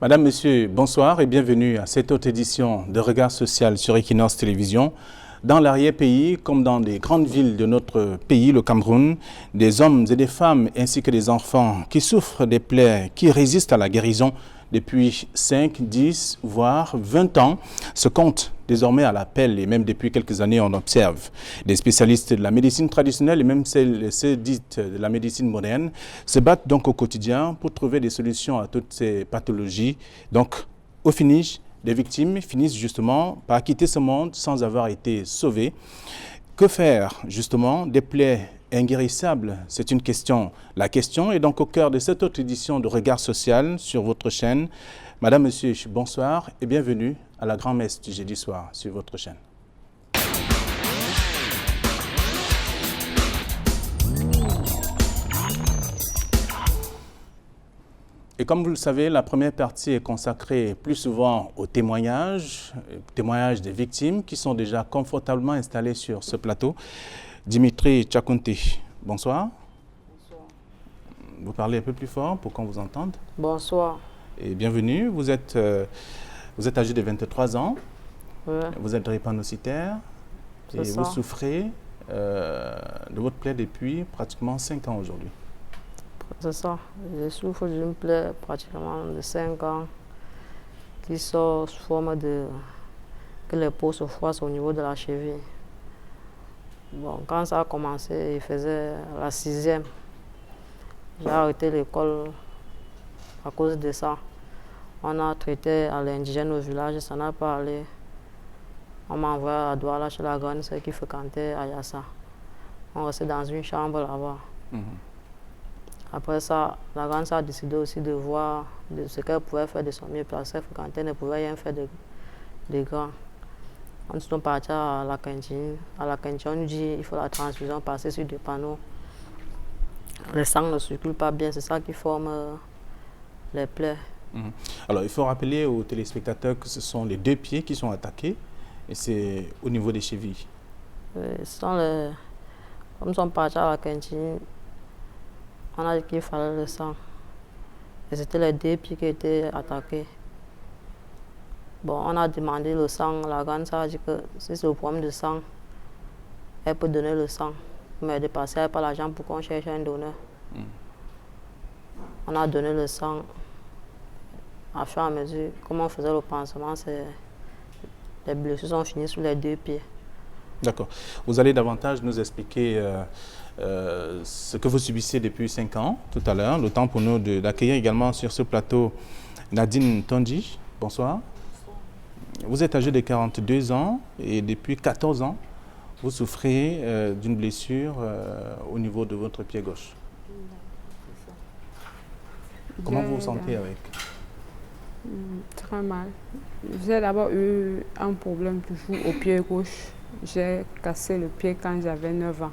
Madame, Monsieur, bonsoir et bienvenue à cette autre édition de Regard social sur Equinox Télévision. Dans l'arrière-pays, comme dans les grandes villes de notre pays, le Cameroun, des hommes et des femmes ainsi que des enfants qui souffrent des plaies, qui résistent à la guérison depuis 5, 10, voire 20 ans, se comptent désormais à l'appel et même depuis quelques années on observe. Des spécialistes de la médecine traditionnelle et même ceux dites de la médecine moderne se battent donc au quotidien pour trouver des solutions à toutes ces pathologies. Donc au finish, les victimes finissent justement par quitter ce monde sans avoir été sauvées. Que faire justement des plaies inguérissables? C'est une question. La question est donc au cœur de cette autre édition de Regard social sur votre chaîne. Madame, Monsieur, bonsoir et bienvenue à la grand-messe du jeudi soir sur votre chaîne. Et comme vous le savez, la première partie est consacrée plus souvent aux témoignages des victimes qui sont déjà confortablement installés sur ce plateau. Dimitri Tchakounté, bonsoir. Bonsoir. Vous parlez un peu plus fort pour qu'on vous entende. Bonsoir. Et bienvenue. Vous êtes âgé de 23 ans. Ouais. Vous êtes drépanocytaire. Et C'est ça. vous souffrez de votre plaie depuis pratiquement 5 ans aujourd'hui. C'est ça. Je souffre d'une plaie pratiquement de 5 ans qui sort sous forme de que les peaux se froissent au niveau de la cheville. Bon, quand ça a commencé, il faisait la 6e. J'ai arrêté l'école à cause de ça. On a traité à l'indigène au village, ça n'a pas allé. On m'a envoyé à Douala chez la grande sœur qui fréquentait à Yassa. On restait dans une chambre là-bas. Après ça, la grande sœur a décidé aussi de voir ce qu'elle pouvait faire de son mieux parce qu'elle fréquentait, ne pouvait rien faire de grand. On sont partis à la cantine. À la cantine, on nous dit qu'il faut la transfusion passer sur des panneaux. Le sang ne circule pas bien, c'est ça qui forme les plaies. Alors, il faut rappeler aux téléspectateurs que ce sont les 2 pieds qui sont attaqués et c'est au niveau des chevilles. Comme nous sommes partis à la cantine, on a dit qu'il fallait le sang. Et c'était les 2 pieds qui étaient attaqués. Bon, on a demandé le sang. La grande sœur a dit que si c'est le problème de sang, elle peut donner le sang. Mais de passer, elle n'a pas l'argent pour qu'on cherche un donneur. On a donné le sang. À fur et à mesure, comme on faisait le pansement, les blessures sont finies sur les 2 pieds. D'accord. Vous allez davantage nous expliquer ce que vous subissez depuis 5 ans, tout à l'heure. Le temps pour nous d'accueillir également sur ce plateau Nadine Tondji. Bonsoir. Vous êtes âgé de 42 ans et depuis 14 ans, vous souffrez d'une blessure au niveau de votre pied gauche. Comment vous vous sentez avec? Très mal. J'ai d'abord eu un problème toujours au pied gauche. J'ai cassé le pied quand j'avais 9 ans.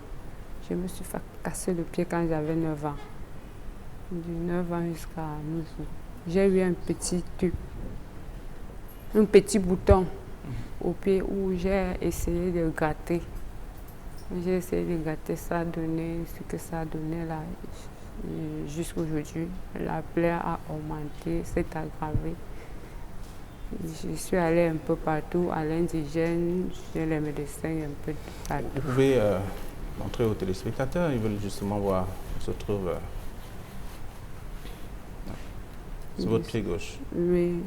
Je me suis fait casser le pied quand j'avais 9 ans. De 9 ans jusqu'à nos jours. J'ai eu un petit tube, un petit bouton au pied où j'ai essayé de gratter. J'ai essayé de gratter, ça a donné ce que ça a donné là. Jusqu'à aujourd'hui, la plaie a augmenté, s'est aggravée. Je suis allée un peu partout, à l'indigène, chez les médecins, un peu partout. Vous pouvez montrer aux téléspectateurs, ils veulent justement voir où se trouve. C'est votre pied gauche. Oui,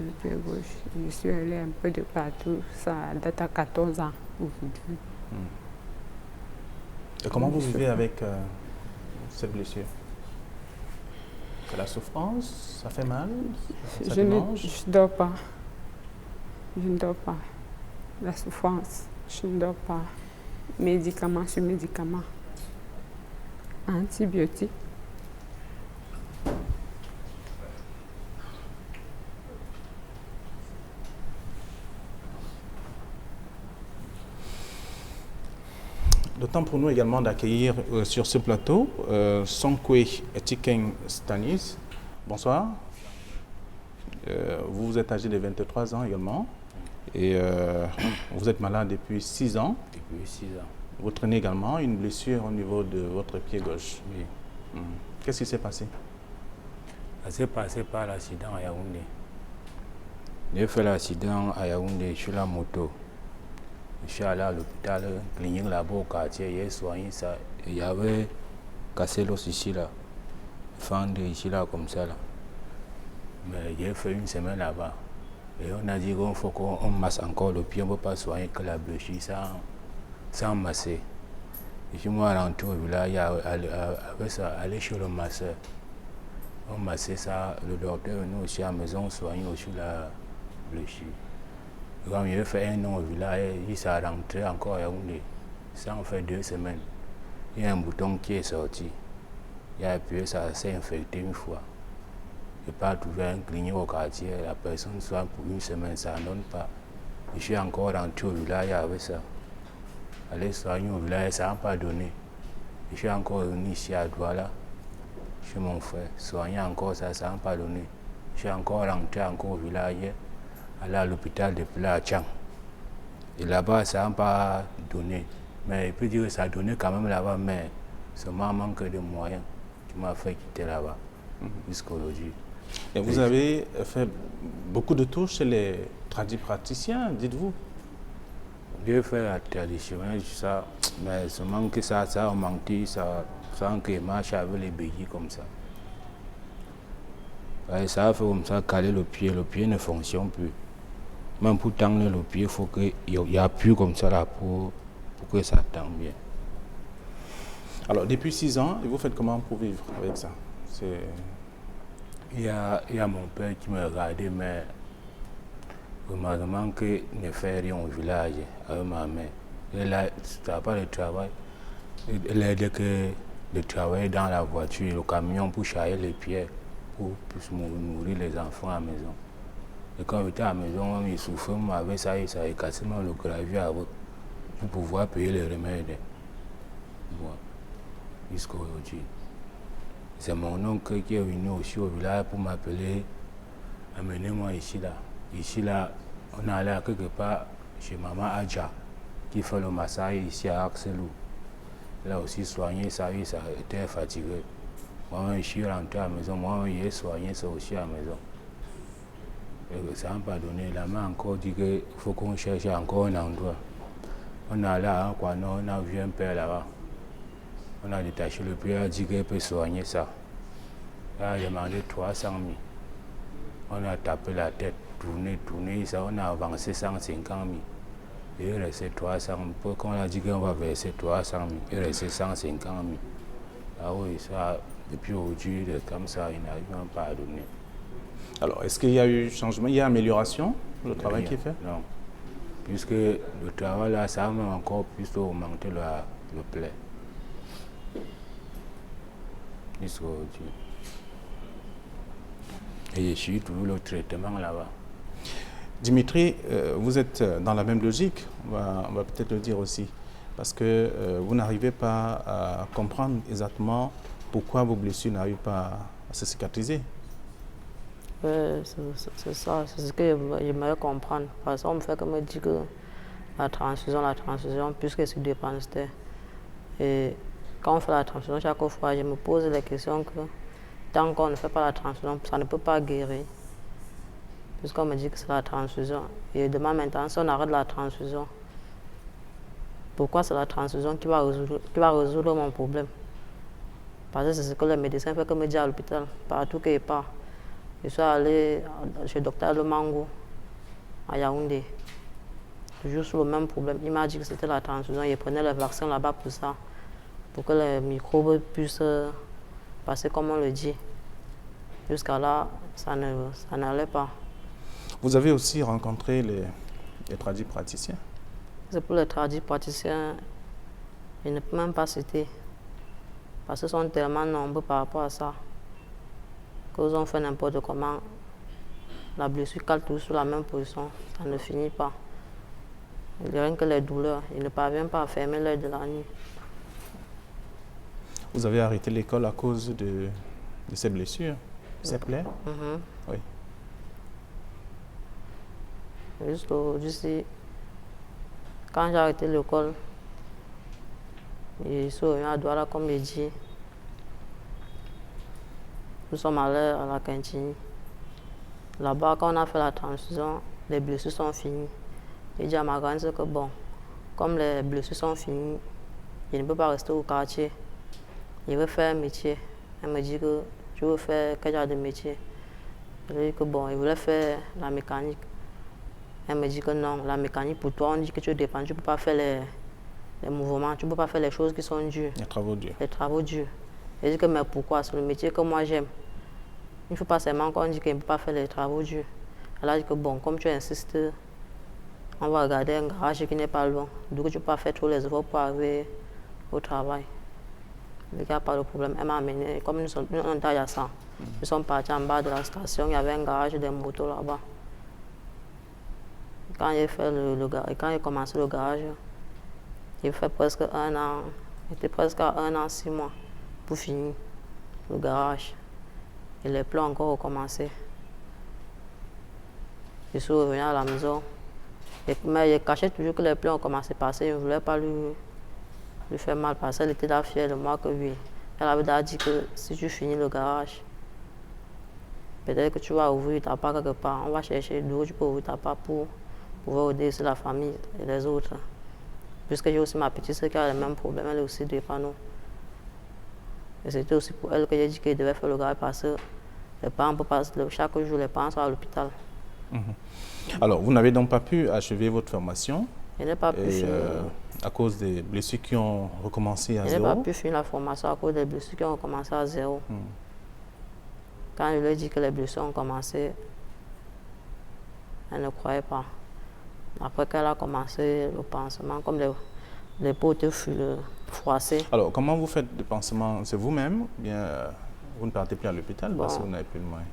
le pied gauche. Je suis allée un peu de partout, ça date à 14 ans aujourd'hui. Et comment vous vivez avec cette blessure? C'est la souffrance? Ça fait mal? Ça démange? Je ne dors pas. Je ne dors pas. La souffrance, je ne dors pas. Médicaments sur médicaments. Antibiotiques. Le temps pour nous également d'accueillir sur ce plateau Sonkwe Etiken Stanis. Bonsoir. Vous êtes âgé de 23 ans également et vous êtes malade depuis 6 ans. Depuis 6 ans. Vous traînez également une blessure au niveau de votre pied gauche. Oui. Qu'est-ce qui s'est passé? Ça s'est passé par l'accident à Yaoundé. J'ai fait l'accident à Yaoundé sur la moto. Je suis allé à l'hôpital, clinique là-bas au quartier, j'ai soigné ça. Il y avait cassé l'os ici là, fendu ici là comme ça là. Mais j'ai fait une semaine là-bas. Et on a dit qu'il faut qu'on masse encore le pied, on ne peut pas soigner que la blessure sans masser. Et puis moi rentré au village, avec ça, aller chez le masseur. On massait ça, le docteur venait aussi à la maison, on soignait aussi la blessure. Quand il a fait un an au village, il s'est rentré encore à Yaoundé. Ça en fait 2 semaines. Il y a un bouton qui est sorti. Il a appuyé, ça s'est infecté une fois. Je n'ai pas trouvé un clinique au quartier, la personne soigne pour 1 semaine, ça ne donne pas. Je suis encore rentré au village avec ça. Aller soigner au village, ça n'a pas donné. Je suis encore venu ici à Douala, chez mon frère, soigner encore ça, ça n'a pas donné. Je suis encore rentré encore au village, aller à l'hôpital de Pla à Tchang. Et là-bas, ça n'a pas donné. Mais il peut dire que ça a donné quand même là-bas, mais seulement manque de moyens qui m'a fait quitter là-bas jusqu'aujourd'hui. Et vous avez fait beaucoup de tours chez les tradipraticiens, dites-vous? J'ai fait la traditionnelle, ça, mais seulement que ça a manqué, ça sans que marche avec les béquilles comme ça. Ouais, ça a fait comme ça, caler le pied ne fonctionne plus. Même pour tendre le pied, il faut qu'il y appuie comme ça là pour que ça tende bien. Alors, depuis 6 ans, et vous faites comment pour vivre avec ça? Il y a mon père qui me regardait, mais heureusement qu'il ne fait rien au village avec ma mère. Et là, ça n'a pas de travail. Elle aide que de travailler dans la voiture, le camion pour charger les pierres, pour nourrir les enfants à la maison. Et quand j'étais à la maison, il souffrait avec ça, il s'avait cassé le gravier avec, pour pouvoir payer les remèdes. Bon, jusqu'à aujourd'hui. C'est mon oncle qui est venu aussi au village pour m'appeler, amenez-moi ici là. Ici là, on est allé quelque part chez maman Adja, qui fait le massage ici à Axelou. Elle a aussi soigné ça, ça était fatigué. Moi, je suis rentré à la maison, moi, j'ai soigné ça aussi à la maison. Et ça n'a pas donné. La main encore dit qu'il faut qu'on cherche encore un endroit. On est allé à Anquano, on a vu un père là-bas. On a détaché le pied, il a dit qu'il peut soigner ça. Il a demandé 300 000. On a tapé la tête, tourné, ça, on a avancé 150 000. Et il restait 300 000. Quand on a dit qu'on va verser 300 000, il restait 150 000. Ah oui, ça, depuis aujourd'hui, comme ça, il n'arrive même pas à donner. Alors, est-ce qu'il y a eu changement, il y a amélioration, le travail qui est fait? Non. Puisque le travail là, ça a même encore plus augmenté le plaie. Jusqu'aujourd'hui. Et je suis toujours le traitement là-bas. Dimitri, vous êtes dans la même logique, on va peut-être le dire aussi, parce que vous n'arrivez pas à comprendre exactement pourquoi vos blessures n'arrivent pas à se cicatriser. Oui, c'est ça, c'est ce que j'aimerais comprendre. Parce qu'on me fait comme me dit que la transfusion, puisque c'est dépensité. Et quand on fait la transfusion, chaque fois, je me pose la question que tant qu'on ne fait pas la transfusion, ça ne peut pas guérir. Puisqu'on me dit que c'est la transfusion. Et je demande maintenant, si on arrête la transfusion, pourquoi c'est la transfusion qui va résoudre mon problème? Parce que c'est ce que le médecin fait comme me dit à l'hôpital, partout qu'il part. Je suis allé chez le docteur Le Mango, à Yaoundé. Toujours sur le même problème. Il m'a dit que c'était la transfusion. Il prenait le vaccin là-bas pour ça, pour que les microbes puissent passer comme on le dit. Jusqu'à là, ça n'allait pas. Vous avez aussi rencontré les tradipraticiens? C'est pour les tradipraticiens, je ne peux même pas citer. Parce qu'ils sont tellement nombreux par rapport à ça. Qu'ils ont fait n'importe comment. La blessure cale toujours sur la même position. Ça ne finit pas. Il n'y a rien que les douleurs. Ils ne parviennent pas à fermer l'œil de la nuit. Vous avez arrêté l'école à cause de ces blessures, ces plaies? Oui. Jusqu'aujourd'hui, quand j'ai arrêté l'école, je suis revenu à Douala, comme je dis. Nous sommes allés à la cantine. Là-bas, quand on a fait la transfusion, les blessures sont finies. J'ai dit à ma grande sœur que bon, comme les blessures sont finies, je ne peux pas rester au quartier. Je veux faire un métier. Elle me dit que je veux faire quel genre de métier. Je lui ai dit que bon, je voulais faire la mécanique. Elle me dit que non, la mécanique pour toi, on dit que tu dépends, tu ne peux pas faire les mouvements, tu ne peux pas faire les choses qui sont dures. Les travaux durs. Les travaux durs. Je dis que mais pourquoi? C'est le métier que moi j'aime. Il ne faut pas seulement qu'on dit qu'il ne peut pas faire les travaux durs. Elle a dit que bon, comme tu insistes, on va regarder un garage qui n'est pas loin. Donc tu ne peux pas faire tous les efforts pour arriver au travail. Le gars n'a pas de problème. Elle m'a amené, comme nous sommes adjacents. Nous sommes partis en bas de la station, il y avait un garage des motos là-bas. Quand j'ai commencé le garage, j'ai fait presque 1 an, j'étais presque à 1 an, 6 mois pour finir le garage. Et les plans ont encore recommencé. Je suis revenu à la maison. Mais je cachais toujours que les plans ont commencé à passer. Je ne voulais pas lui faire mal parce qu'elle était là fière de moi que oui. Elle avait déjà dit que si tu finis le garage, peut-être que tu vas ouvrir ta part quelque part. On va chercher d'où tu peux ouvrir ta part pour pouvoir aider aussi la famille et les autres. Puisque j'ai aussi ma petite soeur qui a le même problème, elle est aussi dépendante. Et c'était aussi pour elle que j'ai dit qu'elle devait faire le garage parce que les parents peuvent pas, chaque jour, les parents sont à l'hôpital. Alors, vous n'avez donc pas pu achever votre formation? Je n'ai pas pu finir. À cause des blessures qui ont recommencé à Je zéro? n'ai pas pu finir la formation à cause des blessures qui ont commencé à zéro. Quand je lui ai dit que les blessures ont commencé, elle ne croyait pas. Après qu'elle a commencé le pansement, comme les peaux étaient froissées. Alors, comment vous faites le pansement? C'est vous-même? Bien, vous ne partez plus à l'hôpital parce que vous n'avez plus de moyens?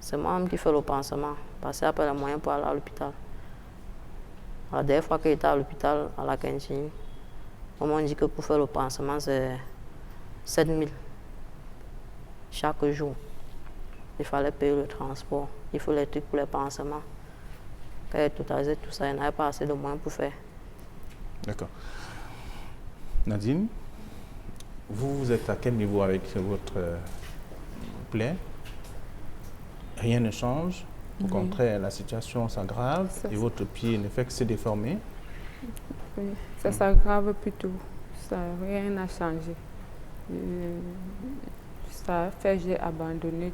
C'est moi-même qui fais le pansement, parce qu'il n'y a pas de moyens pour aller à l'hôpital. La dernière fois que j'étais à l'hôpital, à la cantine, on m'a dit que pour faire le pansement, c'est 7 000 chaque jour. Il fallait payer le transport, il faut les trucs pour les pansements. Quand j'ai totalisé tout ça, il n'y avait pas assez de moyens pour faire. D'accord. Nadine, vous êtes à quel niveau avec votre plaie? Rien ne change. Au contraire, la situation s'aggrave et votre pied ne fait que se déformer. Oui, ça s'aggrave plutôt. Rien n'a changé. Ça a fait que j'ai abandonné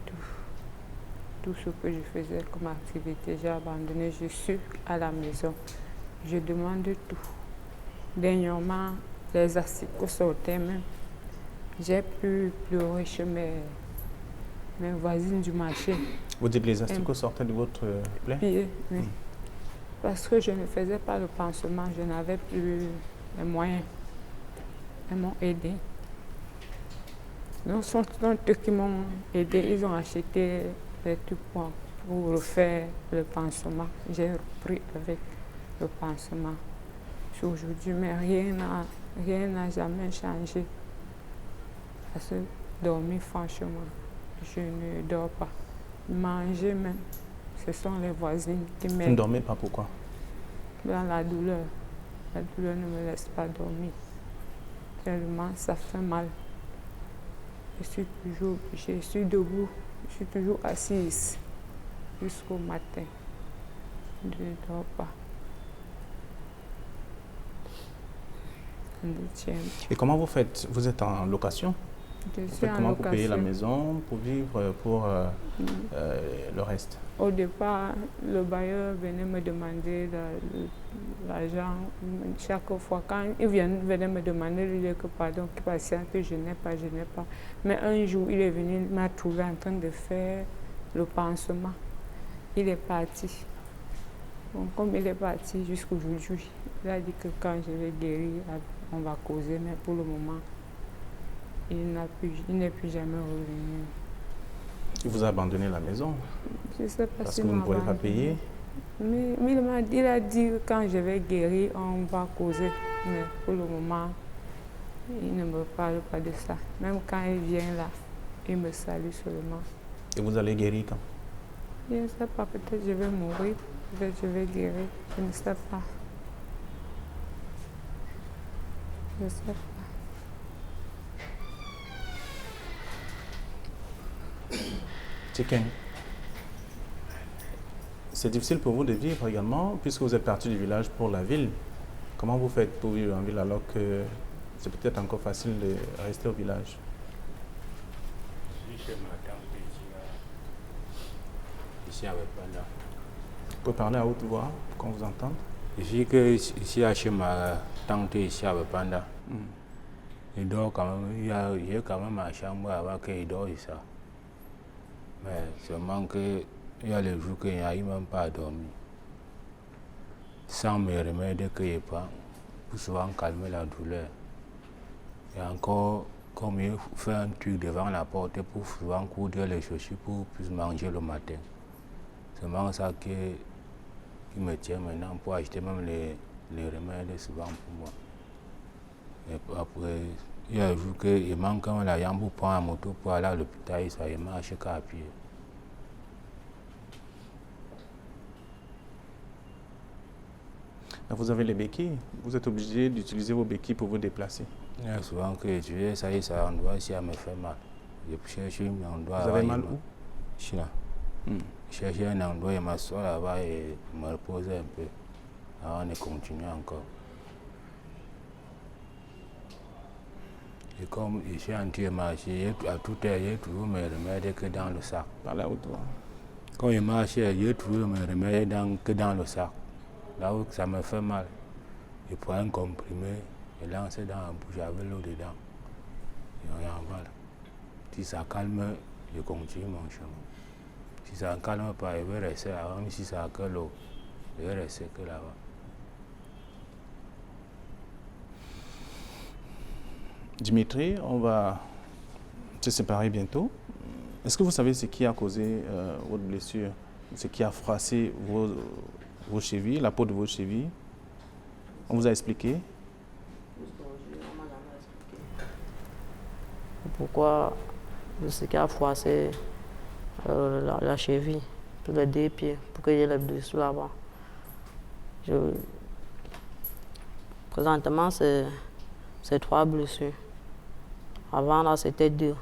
tout ce que je faisais comme activité. J'ai abandonné, je suis à la maison. Je demande tout. Dernièrement, les asticots sortaient même. J'ai pu pleurer chez mes voisines du marché. Vous dites que les asticots sortaient de votre plaie? Oui. Parce que je ne faisais pas le pansement, je n'avais plus les moyens. Elles m'ont aidé. Donc, ce sont eux qui m'ont aidé. Ils ont acheté les trucs pour refaire le pansement. J'ai repris avec le pansement. Aujourd'hui, mais rien n'a jamais changé. Parce que dormir, franchement, je ne dors pas. Manger même, ce sont les voisines qui m'aident. Vous ne dormez pas, pourquoi? Dans la douleur. La douleur ne me laisse pas dormir. Tellement ça fait mal. Je suis debout, je suis toujours assise jusqu'au matin. Je ne dors pas. Et comment vous faites? Vous êtes en location? Comment vous payez la maison pour vivre pour le reste? Au départ, le bailleur venait me demander l'argent. Chaque fois, quand il venait me demander, il disait que pardon, que patiente, je n'ai pas. Mais un jour, il est venu, il m'a trouvé en train de faire le pansement. Il est parti. Donc, comme il est parti jusqu'aujourd'hui, il a dit que quand je vais guérir, on va causer, mais pour le moment, il n'est plus jamais revenu. Il vous a abandonné la maison? Je ne sais pas parce si que vous ne pourrez pas payer? Mais il a dit que quand je vais guérir, on va causer. Mais pour le moment, il ne me parle pas de ça. Même quand il vient là, il me salue seulement. Et vous allez guérir quand? Je ne sais pas, peut-être je vais mourir, peut-être je vais guérir, je ne sais pas. Je ne sais pas. Tchèque. C'est difficile pour vous de vivre également, puisque vous êtes parti du village pour la ville. Comment vous faites pour vivre en ville alors que c'est peut-être encore facile de rester au village? Ici avec Panda. Vous pouvez parler à haute voix pour qu'on vous entende? Ici que ici à chez ma tante ici avec Panda. Il dort quand même, il y a quand même ma chambre avant qu'il dort ça. Mais seulement que il y a les jours qu'il n'arrive même pas à dormir. Sans mes remèdes que je prends, pour souvent calmer la douleur. Et encore, comme il fait un truc devant la porte pour souvent coudre les chaussures pour plus manger le matin. C'est vraiment ça qui me tient maintenant pour acheter même les remèdes souvent pour moi. Et après, il y a un jour qu'il manque la jambe pour prendre la moto pour aller à l'hôpital et ça, il marche qu'à pied. Vous avez les béquilles, vous êtes obligé d'utiliser vos béquilles pour vous déplacer. Il y a souvent que j'utilise ça y est, ça endroit ici à me fait mal. Je cherche un endroit. Vous avez mal où? Ici là. Je cherche un endroit, je m'assois là-bas et me repose un peu avant de continuer encore. Et comme je suis en train de marcher, à tout à l'heure, j'ai toujours mes remèdes que dans le sac. Par là où toi? Quand je marche, j'ai toujours mes remèdes que dans le sac. Là où ça me fait mal, je prends un comprimé et lance dans la bouche avec l'eau dedans. Et on y avale. Si ça calme, je continue mon chemin. Si ça ne calme pas, je vais rester là. Même si ça a que l'eau, je vais rester que là-bas. Dimitri, on va se séparer bientôt. Est-ce que vous savez ce qui a causé votre blessure? Ce qui a froissé vos chevilles, la peau de vos chevilles? On vous a expliqué? Pourquoi ce qui a froissé la cheville, tous les deux pieds, pour qu'il y ait les blessures là-bas. Présentement, c'est 3 blessures. Avant, là, c'était 2.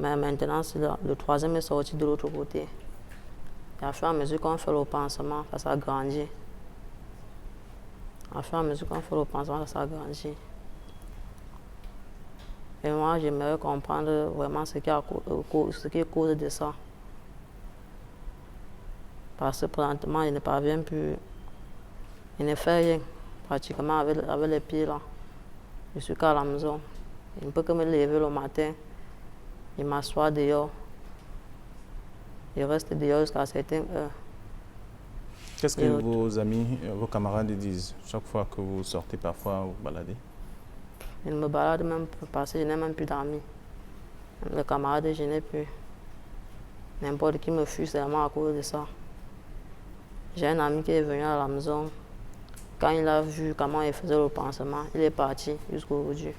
Mais maintenant, le 3e est sorti de l'autre côté. Et à fur et à mesure qu'on fait le pansement, ça s'agrandit. À fur et à mesure qu'on fait le pansement, ça s'agrandit. Et moi, j'aimerais comprendre vraiment ce qui est cause de ça. Parce que présentement, je ne parviens plus. Je ne fais rien, pratiquement, avec les pieds là. Je suis qu'à la maison. Je ne peux que me lever le matin. Je m'assois dehors. Je reste dehors jusqu'à certaines heures. Qu'est-ce que vos amis, vos camarades disent chaque fois que vous sortez parfois vous baladez? Je ne me balade même plus parce que je n'ai même plus d'amis. Les camarades, je n'ai plus. N'importe qui me fuit seulement à cause de ça. J'ai un ami qui est venu à la maison. Quand il a vu comment il faisait le pansement, il est parti jusqu'aujourd'hui.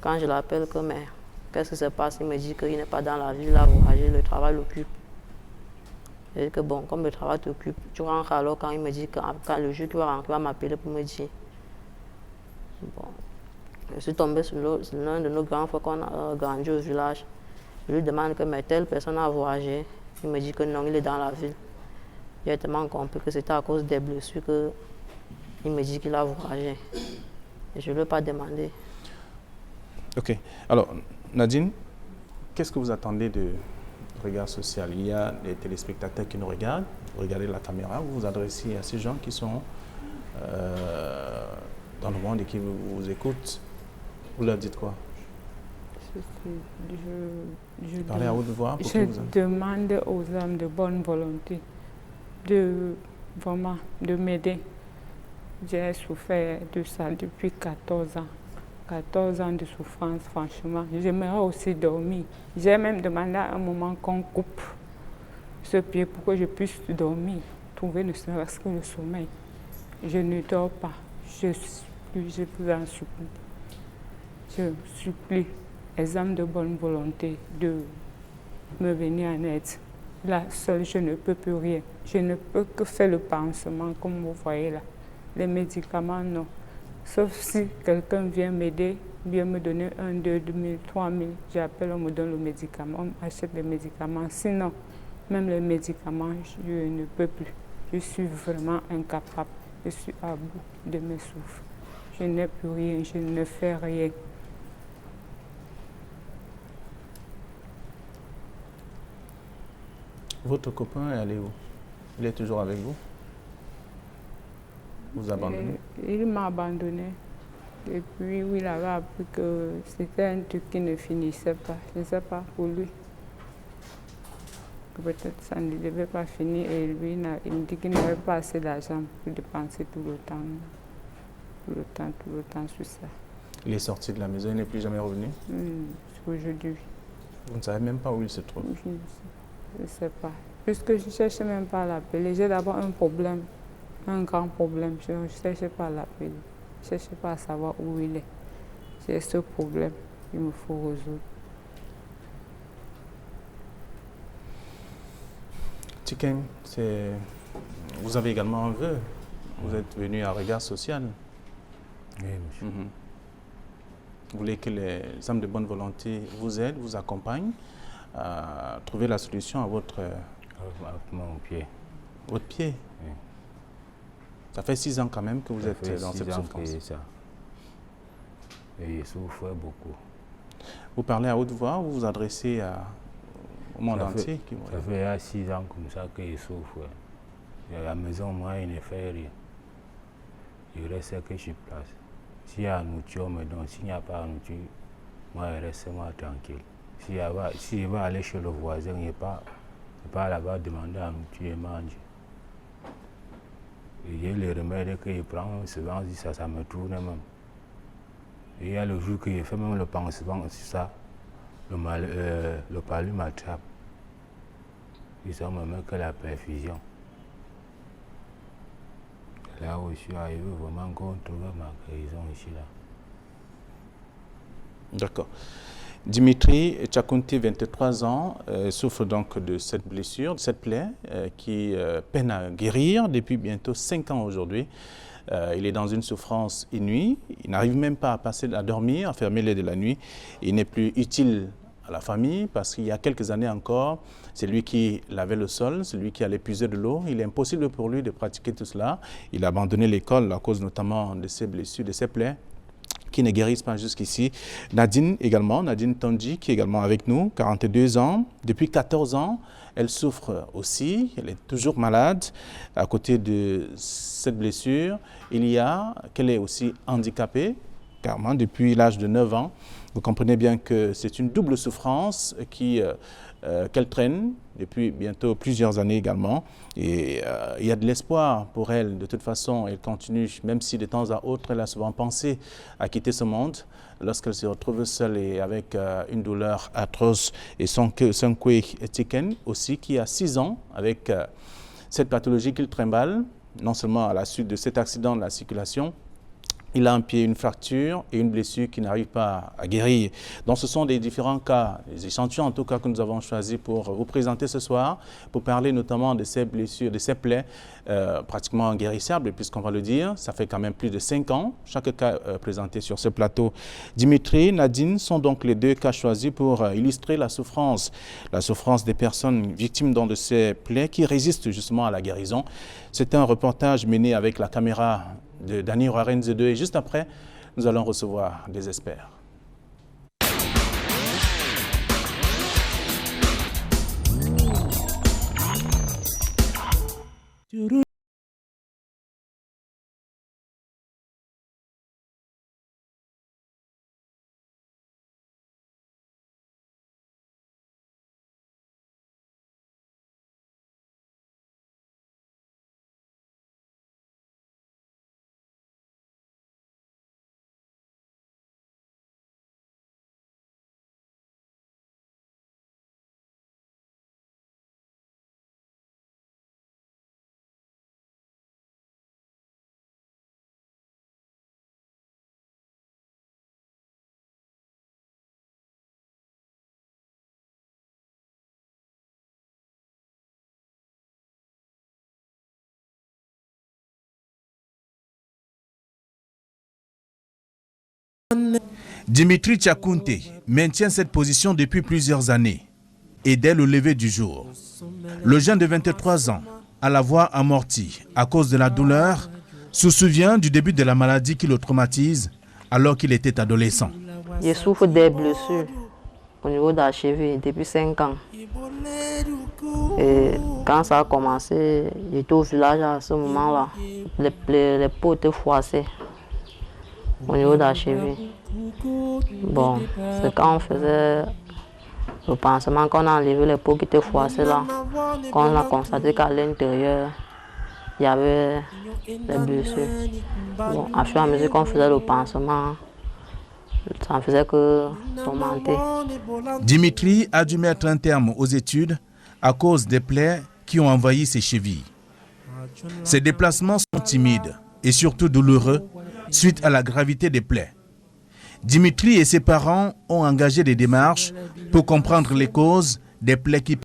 Quand je l'appelle, mais qu'est-ce qui se passe? Il me dit qu'il n'est pas dans la ville, là, le travail l'occupe. Je dis que bon, comme le travail t'occupe, tu rentres alors quand il me dit que quand le jour qu'il va rentrer, il va m'appeler pour me dire. Bon. Je suis tombé sur l'un de nos grands frères qu'on a grandi au village. Je lui demande que mais telle personne a voyagé. Il me dit que non, il est dans la ville. J'ai tellement compris que c'était à cause des blessures qu'il me dit qu'il a voyagé. Et je ne lui ai pas demandé. Ok. Alors, Nadine, qu'est-ce que vous attendez de Regard Social? Il y a des téléspectateurs qui nous regardent. Vous regardez la caméra, vous vous adressez à ces gens qui sont dans le monde et qui vous écoutent. Vous leur dites quoi? Je Parlez à haute voix pour je que vous demande aux hommes de bonne volonté de vraiment de m'aider. J'ai souffert de ça depuis 14 ans. 14 ans de souffrance, franchement. J'aimerais aussi dormir. J'ai même demandé à un moment qu'on coupe ce pied pour que je puisse dormir, trouver ne serait-ce que le sommeil. Je ne dors pas. Je vous en supplie. Je supplie les hommes de bonne volonté de me venir en aide. Là, seule, je ne peux plus rien. Je ne peux que faire le pansement, comme vous voyez là. Les médicaments, non. Sauf si quelqu'un vient m'aider, vient me donner 1, 2, 2 000, 3 000, j'appelle, on me donne le médicament, on achète les médicaments. Sinon, même les médicaments, je ne peux plus. Je suis vraiment incapable. Je suis à bout de mes souffles. Je n'ai plus rien, je ne fais rien. Votre copain est allé où? Il est toujours avec vous? Vous abandonnez? Il m'a abandonné. Et puis, il avait appris que c'était un truc qui ne finissait pas. Je ne sais pas pour lui. Peut-être ça ne devait pas finir et lui, il me dit qu'il n'avait pas assez d'argent pour dépenser tout le temps sur ça. Il est sorti de la maison, il n'est plus jamais revenu? Aujourd'hui. Vous ne savez même pas où il se trouve? Je ne sais pas. Puisque je ne cherchais même pas à l'appeler. J'ai d'abord un problème, un grand problème. Je ne cherchais pas à l'appeler. Je ne cherchais pas à savoir où il est. J'ai ce problème qu'il me faut résoudre. Tiken, vous avez également un vœu. Vous êtes venu à Regard Social. Oui, monsieur. Vous voulez que les âmes de bonne volonté vous aident, vous accompagnent à trouver la solution à votre Mon pied. Votre pied? Oui. Ça fait 6 ans quand même que vous êtes dans cette souffrance. Ça. Et il souffre beaucoup. Vous parlez à haute voix ou vous vous adressez au monde entier? Ça fait 6 ans comme ça qu'il souffre. Et à la maison, moi, il ne fait rien. Il reste que je place. S'il y a nourriture, on me donne. S'il n'y a pas de nourriture, moi, je reste tranquille. S'il va aller chez le voisin, il n'est pas là-bas demander à nourriture et manger. Il y a les remèdes qu'il prend, souvent ça me tourne même. Et il y a le jour qu'il fait même le pansement sur ça, le palu m'attrape. Ils ne me met que la perfusion. Là où je suis arrivé, vraiment qu'on trouve ma guérison ici là. D'accord. Dimitri Tchakounti, 23 ans, souffre donc de cette blessure, de cette plaie qui peine à guérir depuis bientôt 5 ans aujourd'hui. Il est dans une souffrance inouïe, il n'arrive même pas à dormir, à fermer les de la nuit. Il n'est plus utile à la famille parce qu'il y a quelques années encore, c'est lui qui lavait le sol, c'est lui qui allait puiser de l'eau. Il est impossible pour lui de pratiquer tout cela. Il a abandonné l'école à cause notamment de ses blessures, de ses plaies qui ne guérissent pas jusqu'ici. Nadine également, Nadine Tondji, qui est également avec nous, 42 ans. Depuis 14 ans, elle souffre aussi, elle est toujours malade. À côté de cette blessure, il y a qu'elle est aussi handicapée, carrément depuis l'âge de 9 ans. Vous comprenez bien que c'est une double souffrance qu'elle traîne depuis bientôt plusieurs années également. Et il y a de l'espoir pour elle. De toute façon, elle continue, même si de temps à autre, elle a souvent pensé à quitter ce monde. Lorsqu'elle se retrouve seule et avec une douleur atroce. Et son Kwe Tiken aussi, qui a 6 ans, avec cette pathologie qu'il trimballe, non seulement à la suite de cet accident de la circulation, il a un pied, une fracture et une blessure qui n'arrive pas à guérir. Donc ce sont des différents cas, des échantillons en tout cas que nous avons choisis pour vous présenter ce soir, pour parler notamment de ces blessures, de ces plaies pratiquement guérissables, puisqu'on va le dire, ça fait quand même plus de 5 ans, chaque cas présenté sur ce plateau. Dimitri, Nadine sont donc les 2 cas choisis pour illustrer la souffrance des personnes victimes de ces plaies qui résistent justement à la guérison. C'est un reportage mené avec la caméra de Dani Warenze 2 et juste après, nous allons recevoir des experts. Dimitri Tchakounte maintient cette position depuis plusieurs années et dès le lever du jour. Le jeune de 23 ans, à la voix amortie à cause de la douleur, se souvient du début de la maladie qui le traumatise alors qu'il était adolescent. Je souffre des blessures au niveau de la cheville depuis 5 ans. Et quand ça a commencé, j'étais au village à ce moment-là. Les peaux étaient froissées au niveau de la cheville. Bon, c'est quand on faisait le pansement qu'on a enlevé les peaux qui étaient froissées là, qu'on a constaté qu'à l'intérieur, il y avait des blessures. Bon, à fur et à mesure qu'on faisait le pansement, ça ne faisait que augmenter. Dimitri a dû mettre un terme aux études à cause des plaies qui ont envahi ses chevilles. Ses déplacements sont timides et surtout douloureux suite à la gravité des plaies. Dimitri et ses parents ont engagé des démarches pour comprendre les causes des plaies qui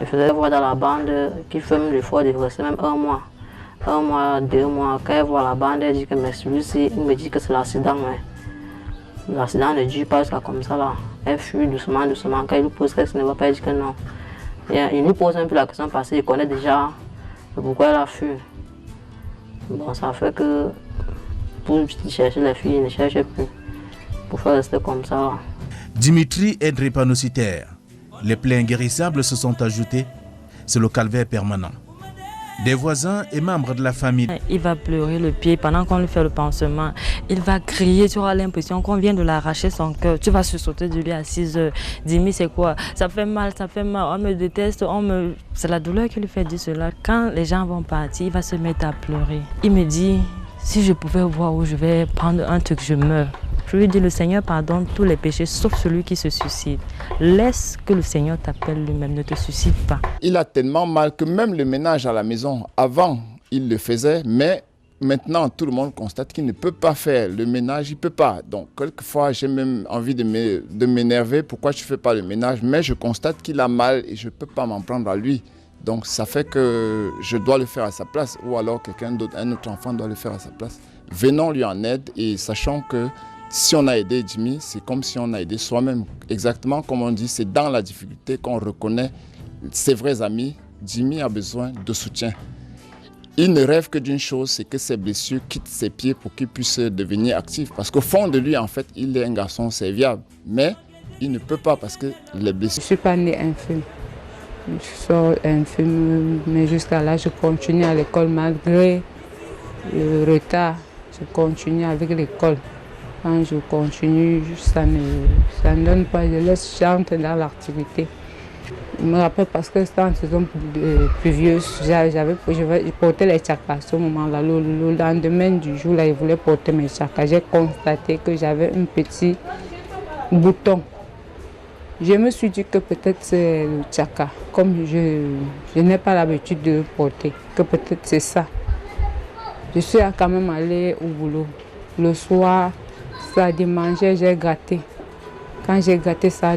Je faisais voir dans la bande qui fait même l'effort de rester même 1 mois. 1 mois, 2 mois. Quand elle voit la bande, elle dit que mais celui-ci, il me dit que c'est l'accident. Mais l'accident ne dure pas jusqu'à comme ça là. Elle fuit doucement, doucement. Quand il lui pose quelque chose, il ne va pas dire que non. Et il lui pose un peu la question parce qu'il connaît déjà pourquoi elle a fui. Bon, ça fait que pour chercher les filles, il ne cherche plus. Pour faire rester comme ça là. Dimitri est drépanocytaire. Les plaies inguérissables se sont ajoutées. C'est le calvaire permanent. Des voisins et membres de la famille. Il va pleurer le pied pendant qu'on lui fait le pansement. Il va crier, tu auras l'impression qu'on vient de l'arracher son cœur. Tu vas se sauter du lit à 6 heures. Dis-moi c'est quoi? Ça fait mal, on me déteste, C'est la douleur qui lui fait dire cela. Quand les gens vont partir, il va se mettre à pleurer. Il me dit, si je pouvais voir où je vais prendre un truc, je meurs. Je lui dis, le Seigneur pardonne tous les péchés, sauf celui qui se suicide. Laisse que le Seigneur t'appelle lui-même, ne te suicide pas. Il a tellement mal que même le ménage à la maison, avant, il le faisait, mais maintenant, tout le monde constate qu'il ne peut pas faire le ménage, il ne peut pas. Donc, quelquefois, j'ai même envie de m'énerver, pourquoi je ne fais pas le ménage, mais je constate qu'il a mal et je ne peux pas m'en prendre à lui. Donc, ça fait que je dois le faire à sa place, ou alors quelqu'un d'autre, un autre enfant doit le faire à sa place. Venons lui en aide et sachant que si on a aidé Jimmy, c'est comme si on a aidé soi-même. Exactement comme on dit, c'est dans la difficulté qu'on reconnaît ses vrais amis. Jimmy a besoin de soutien. Il ne rêve que d'une chose, c'est que ses blessures quittent ses pieds pour qu'il puisse devenir actif. Parce qu'au fond de lui, en fait, il est un garçon serviable. Mais il ne peut pas parce que les blessures... Je ne suis pas née infirme. Je sors infirme, mais jusqu'à là, je continue à l'école malgré le retard. Je continue avec l'école. Quand je continue, ça ne donne pas, je laisse chanter dans l'activité. Je me rappelle parce que c'était en saison pluvieuse, je portais les chakas à ce moment-là. Le lendemain du jour, là, je voulais porter mes chakas. J'ai constaté que j'avais un petit bouton. Je me suis dit que peut-être c'est le chaka. Comme je n'ai pas l'habitude de le porter, que peut-être c'est ça. Je suis quand même allée au boulot. Le soir, ça a démangé, j'ai gâté. Quand j'ai gâté, ça a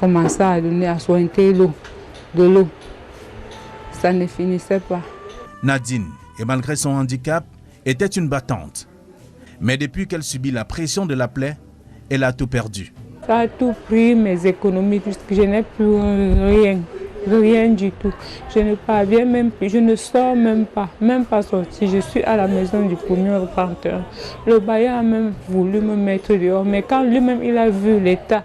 commencé à donner, à sointer de l'eau. Ça ne finissait pas. Nadine, et malgré son handicap, était une battante. Mais depuis qu'elle subit la pression de la plaie, elle a tout perdu. Ça a tout pris mes économies, puisque je n'ai plus rien du tout. Je ne parviens même plus, je ne sors même pas sorti. Je suis à la maison du premier repenteur. Le bailleur a même voulu me mettre dehors, mais quand lui-même il a vu l'état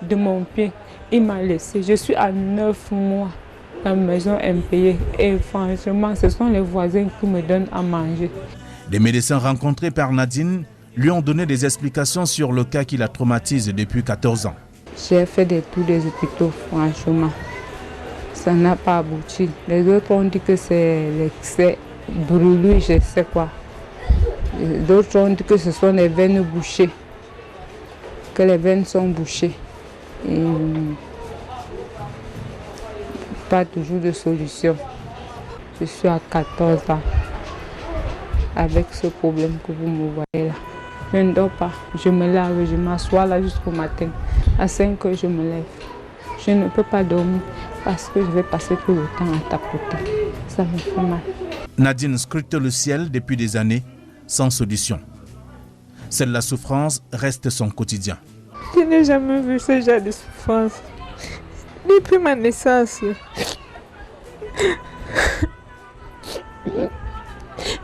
de mon pied, il m'a laissé. Je suis à 9 mois dans la maison impayée et franchement, ce sont les voisins qui me donnent à manger. Les médecins rencontrés par Nadine lui ont donné des explications sur le cas qui la traumatise depuis 14 ans. J'ai fait des tours des hôpitaux, franchement. Ça n'a pas abouti. Les autres ont dit que c'est l'excès brûlure, je sais quoi. D'autres ont dit que ce sont les veines bouchées, que les veines sont bouchées. Et pas toujours de solution. Je suis à 14 ans avec ce problème que vous me voyez là. Je ne dors pas, je me lave, je m'assois là jusqu'au matin. À 5 heures, je me lève. Je ne peux pas dormir parce que je vais passer tout le temps à tapoter. Ça me fait mal. Nadine scrute le ciel depuis des années, sans solution. Seule la souffrance reste son quotidien. Je n'ai jamais vu ce genre de souffrance. Depuis ma naissance.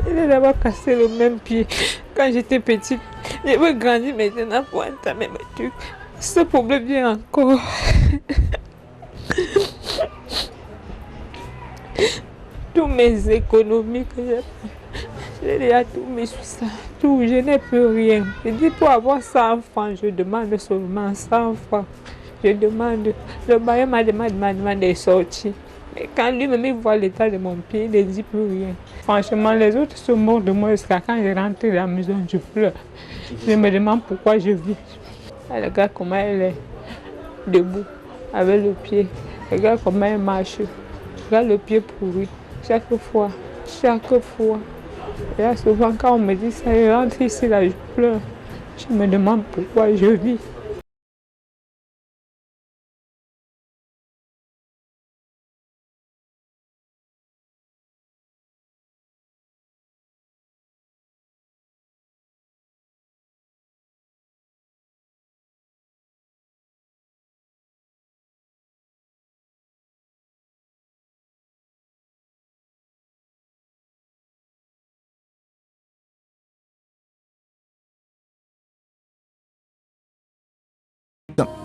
Il a d'abord cassé le même pied quand j'étais petite. Je veux grandir maintenant pour entamer mes trucs. Ce problème vient encore. Tous mes économies que j'ai déjà tout mis sur ça. Tout, je n'ai plus rien. Je dis pour avoir 100 francs, je demande seulement 100 francs. Je demande, le bailleur m'a demandé de sortir. Mais quand lui-même voit l'état de mon pied, il ne dit plus rien. Franchement, les autres se moquent de moi jusqu'à quand je rentre dans la maison, je pleure. Je me demande pourquoi je vis. Regarde comment elle est debout, avec le pied. Regarde comment elle marche. Regarde le pied pourri. Chaque fois. Et là, souvent, quand on me dit ça, je rentre ici, là, je pleure. Je me demande pourquoi je vis.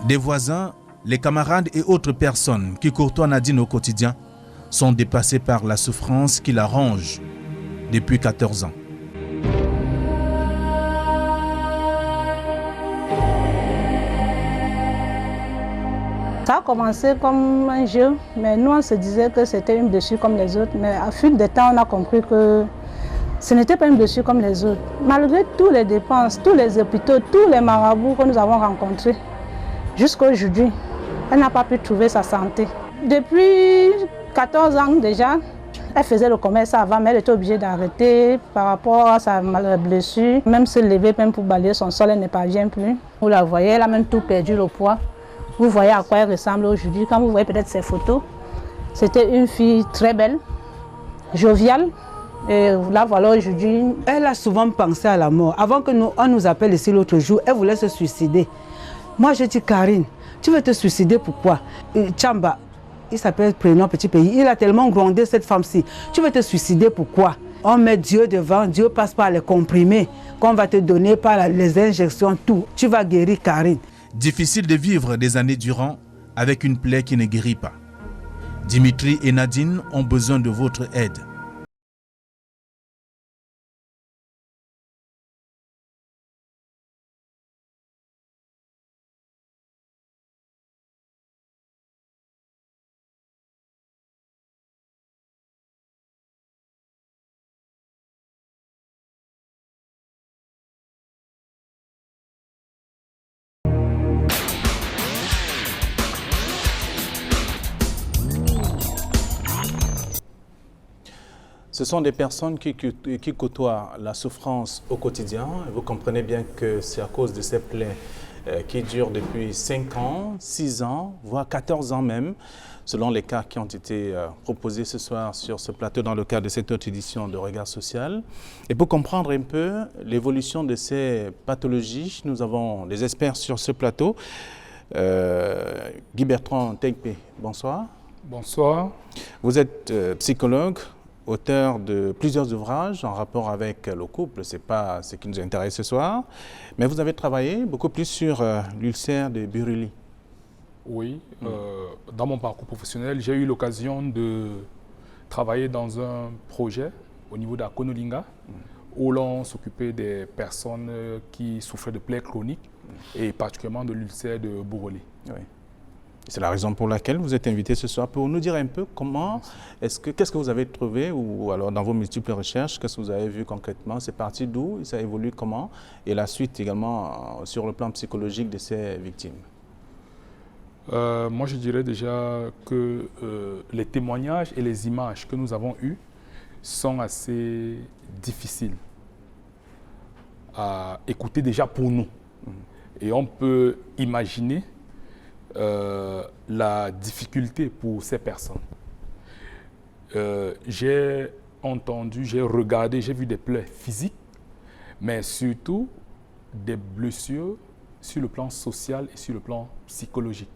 Des voisins, les camarades et autres personnes qui côtoient Nadine au quotidien sont dépassés par la souffrance qui la ronge depuis 14 ans. Ça a commencé comme un jeu, mais nous on se disait que c'était une blessure comme les autres. Mais à fil de temps, on a compris que ce n'était pas une blessure comme les autres. Malgré toutes les dépenses, tous les hôpitaux, tous les marabouts que nous avons rencontrés, jusqu'à aujourd'hui, elle n'a pas pu trouver sa santé. Depuis 14 ans déjà, elle faisait le commerce avant, mais elle était obligée d'arrêter par rapport à sa blessure. Même se lever, même pour balayer son sol, elle ne parvient plus. Vous la voyez, elle a même tout perdu le poids. Vous voyez à quoi elle ressemble aujourd'hui. Quand vous voyez peut-être ses photos, c'était une fille très belle, joviale. Et là, voilà aujourd'hui. Elle a souvent pensé à la mort. Avant que on nous appelle ici l'autre jour, elle voulait se suicider. Moi, je dis, Karine, tu veux te suicider, pourquoi? Tchamba, il s'appelle Prénom Petit Pays, il a tellement grondé cette femme-ci. Tu veux te suicider, pourquoi? On met Dieu devant, Dieu passe par les comprimés qu'on va te donner, par les injections, tout. Tu vas guérir, Karine. Difficile de vivre des années durant avec une plaie qui ne guérit pas. Dimitri et Nadine ont besoin de votre aide. Ce sont des personnes qui côtoient la souffrance au quotidien. Vous comprenez bien que c'est à cause de ces plaies qui durent depuis 5 ans, 6 ans, voire 14 ans même, selon les cas qui ont été proposés ce soir sur ce plateau dans le cadre de cette autre édition de Regard Social. Et pour comprendre un peu l'évolution de ces pathologies, nous avons des experts sur ce plateau. Guy Bertrand Tenkpe, bonsoir. Bonsoir. Vous êtes psychologue, auteur de plusieurs ouvrages en rapport avec le couple, ce n'est pas ce qui nous intéresse ce soir, mais vous avez travaillé beaucoup plus sur l'ulcère de Buruli. Oui, dans mon parcours professionnel, j'ai eu l'occasion de travailler dans un projet au niveau de la Konolinga, où l'on s'occupait des personnes qui souffraient de plaies chroniques et particulièrement de l'ulcère de Buruli. Oui. C'est la raison pour laquelle vous êtes invité ce soir pour nous dire un peu comment, qu'est-ce que vous avez trouvé ou alors dans vos multiples recherches, qu'est-ce que vous avez vu concrètement, c'est parti d'où, ça évolue comment et la suite également sur le plan psychologique de ces victimes. Moi, je dirais déjà que les témoignages et les images que nous avons eues sont assez difficiles à écouter déjà pour nous. Et on peut imaginer la difficulté pour ces personnes. J'ai entendu, j'ai regardé, j'ai vu des plaies physiques, mais surtout des blessures sur le plan social et sur le plan psychologique.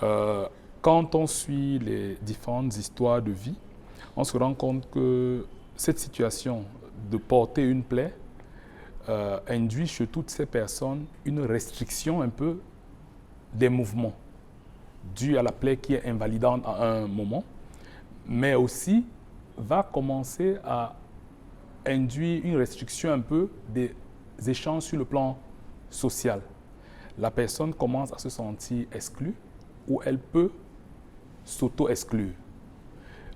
Quand on suit les différentes histoires de vie, on se rend compte que cette situation de porter une plaie induit chez toutes ces personnes une restriction un peu des mouvements due à la plaie qui est invalidante à un moment, mais aussi va commencer à induire une restriction un peu des échanges sur le plan social. La personne commence à se sentir exclue ou elle peut s'auto-exclure.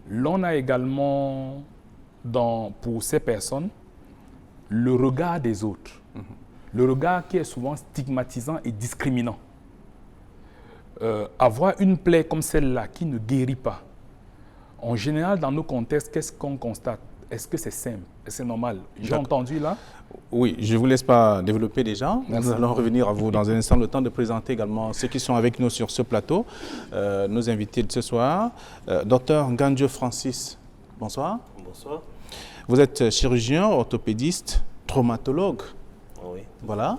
L'on a également, pour ces personnes, le regard des autres. Le regard qui est souvent stigmatisant et discriminant. Avoir une plaie comme celle-là qui ne guérit pas, en général, dans nos contextes, qu'est-ce qu'on constate? Est-ce que c'est simple? Est-ce que c'est normal? J'ai entendu là? Oui, je ne vous laisse pas développer déjà. Merci. Nous allons revenir à vous dans un instant, le temps de présenter également ceux qui sont avec nous sur ce plateau, nos invités de ce soir. Docteur Ngandjo Francis, bonsoir. Bonsoir. Vous êtes chirurgien, orthopédiste, traumatologue. Oui. Voilà.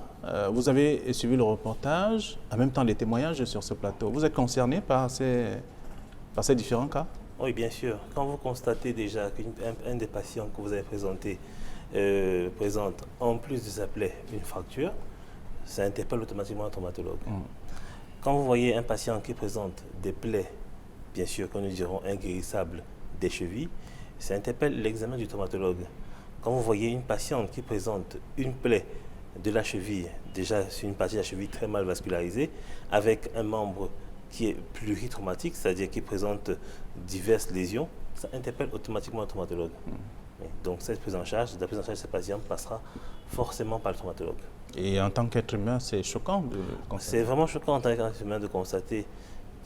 Vous avez suivi le reportage, en même temps des témoignages sur ce plateau. Vous êtes concerné par ces différents cas? Oui, bien sûr. Quand vous constatez déjà qu'un des patients que vous avez présenté présente, en plus de sa plaie, une fracture, ça interpelle automatiquement un traumatologue. Quand vous voyez un patient qui présente des plaies, bien sûr, que nous dirons inguérissables des chevilles, ça interpelle l'examen du traumatologue. Quand vous voyez une patiente qui présente une plaie de la cheville, déjà c'est une partie de la cheville très mal vascularisée, avec un membre qui est pluritraumatique, c'est-à-dire qui présente diverses lésions, ça interpelle automatiquement un traumatologue. Donc cette prise en charge, la prise en charge de ces patients passera forcément par le traumatologue. Et en tant qu'être humain, c'est choquant de constater. C'est vraiment choquant en tant qu'être humain de constater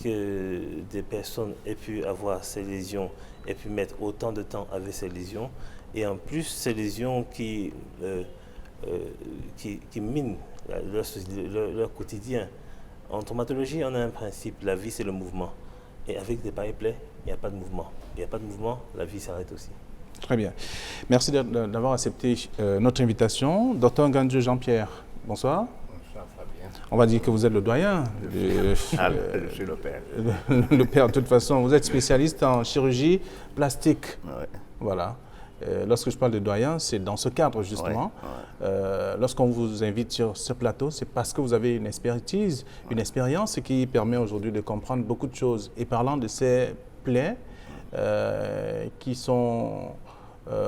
que des personnes aient pu avoir ces lésions, aient pu mettre autant de temps avec ces lésions, et en plus ces lésions qui minent leur quotidien. En traumatologie, on a un principe, la vie c'est le mouvement. Et avec des pareilles plaies, il n'y a pas de mouvement. Il n'y a pas de mouvement, la vie s'arrête aussi. Très bien. Merci d'avoir accepté notre invitation. Docteur Ngandjo Jean-Pierre, bonsoir. Bonsoir Fabien. On va dire que vous êtes le doyen. Je suis le père. Le père, de toute façon. Vous êtes spécialiste en chirurgie plastique. Oui. Voilà. Lorsque je parle de doyen, c'est dans ce cadre justement. Lorsqu'on vous invite sur ce plateau, c'est parce que vous avez une expertise, une expérience qui permet aujourd'hui de comprendre beaucoup de choses. Et parlant de ces plaies qui sont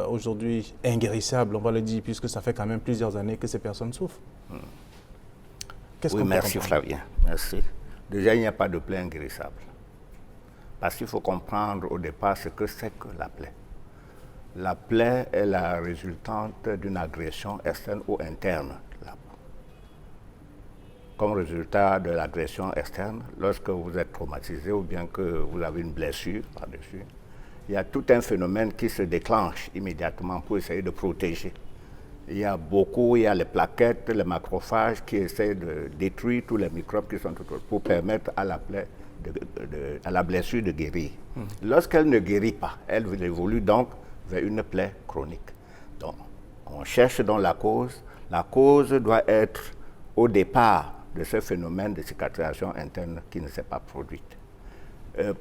aujourd'hui inguérissables, on va le dire, puisque ça fait quand même plusieurs années que ces personnes souffrent. Oui, merci Flavien. Merci. Déjà, il n'y a pas de plaie inguérissable. Parce qu'il faut comprendre au départ ce que c'est que la plaie. La plaie est la résultante d'une agression externe ou interne de la peau. Comme résultat de l'agression externe, lorsque vous êtes traumatisé ou bien que vous avez une blessure par-dessus, il y a tout un phénomène qui se déclenche immédiatement pour essayer de protéger. Il y a les plaquettes, les macrophages qui essaient de détruire tous les microbes qui sont autour pour permettre à la plaie, à la blessure de guérir. Lorsqu'elle ne guérit pas, elle évolue donc vers une plaie chronique. Donc, on cherche donc la cause. La cause doit être au départ de ce phénomène de cicatrisation interne qui ne s'est pas produite.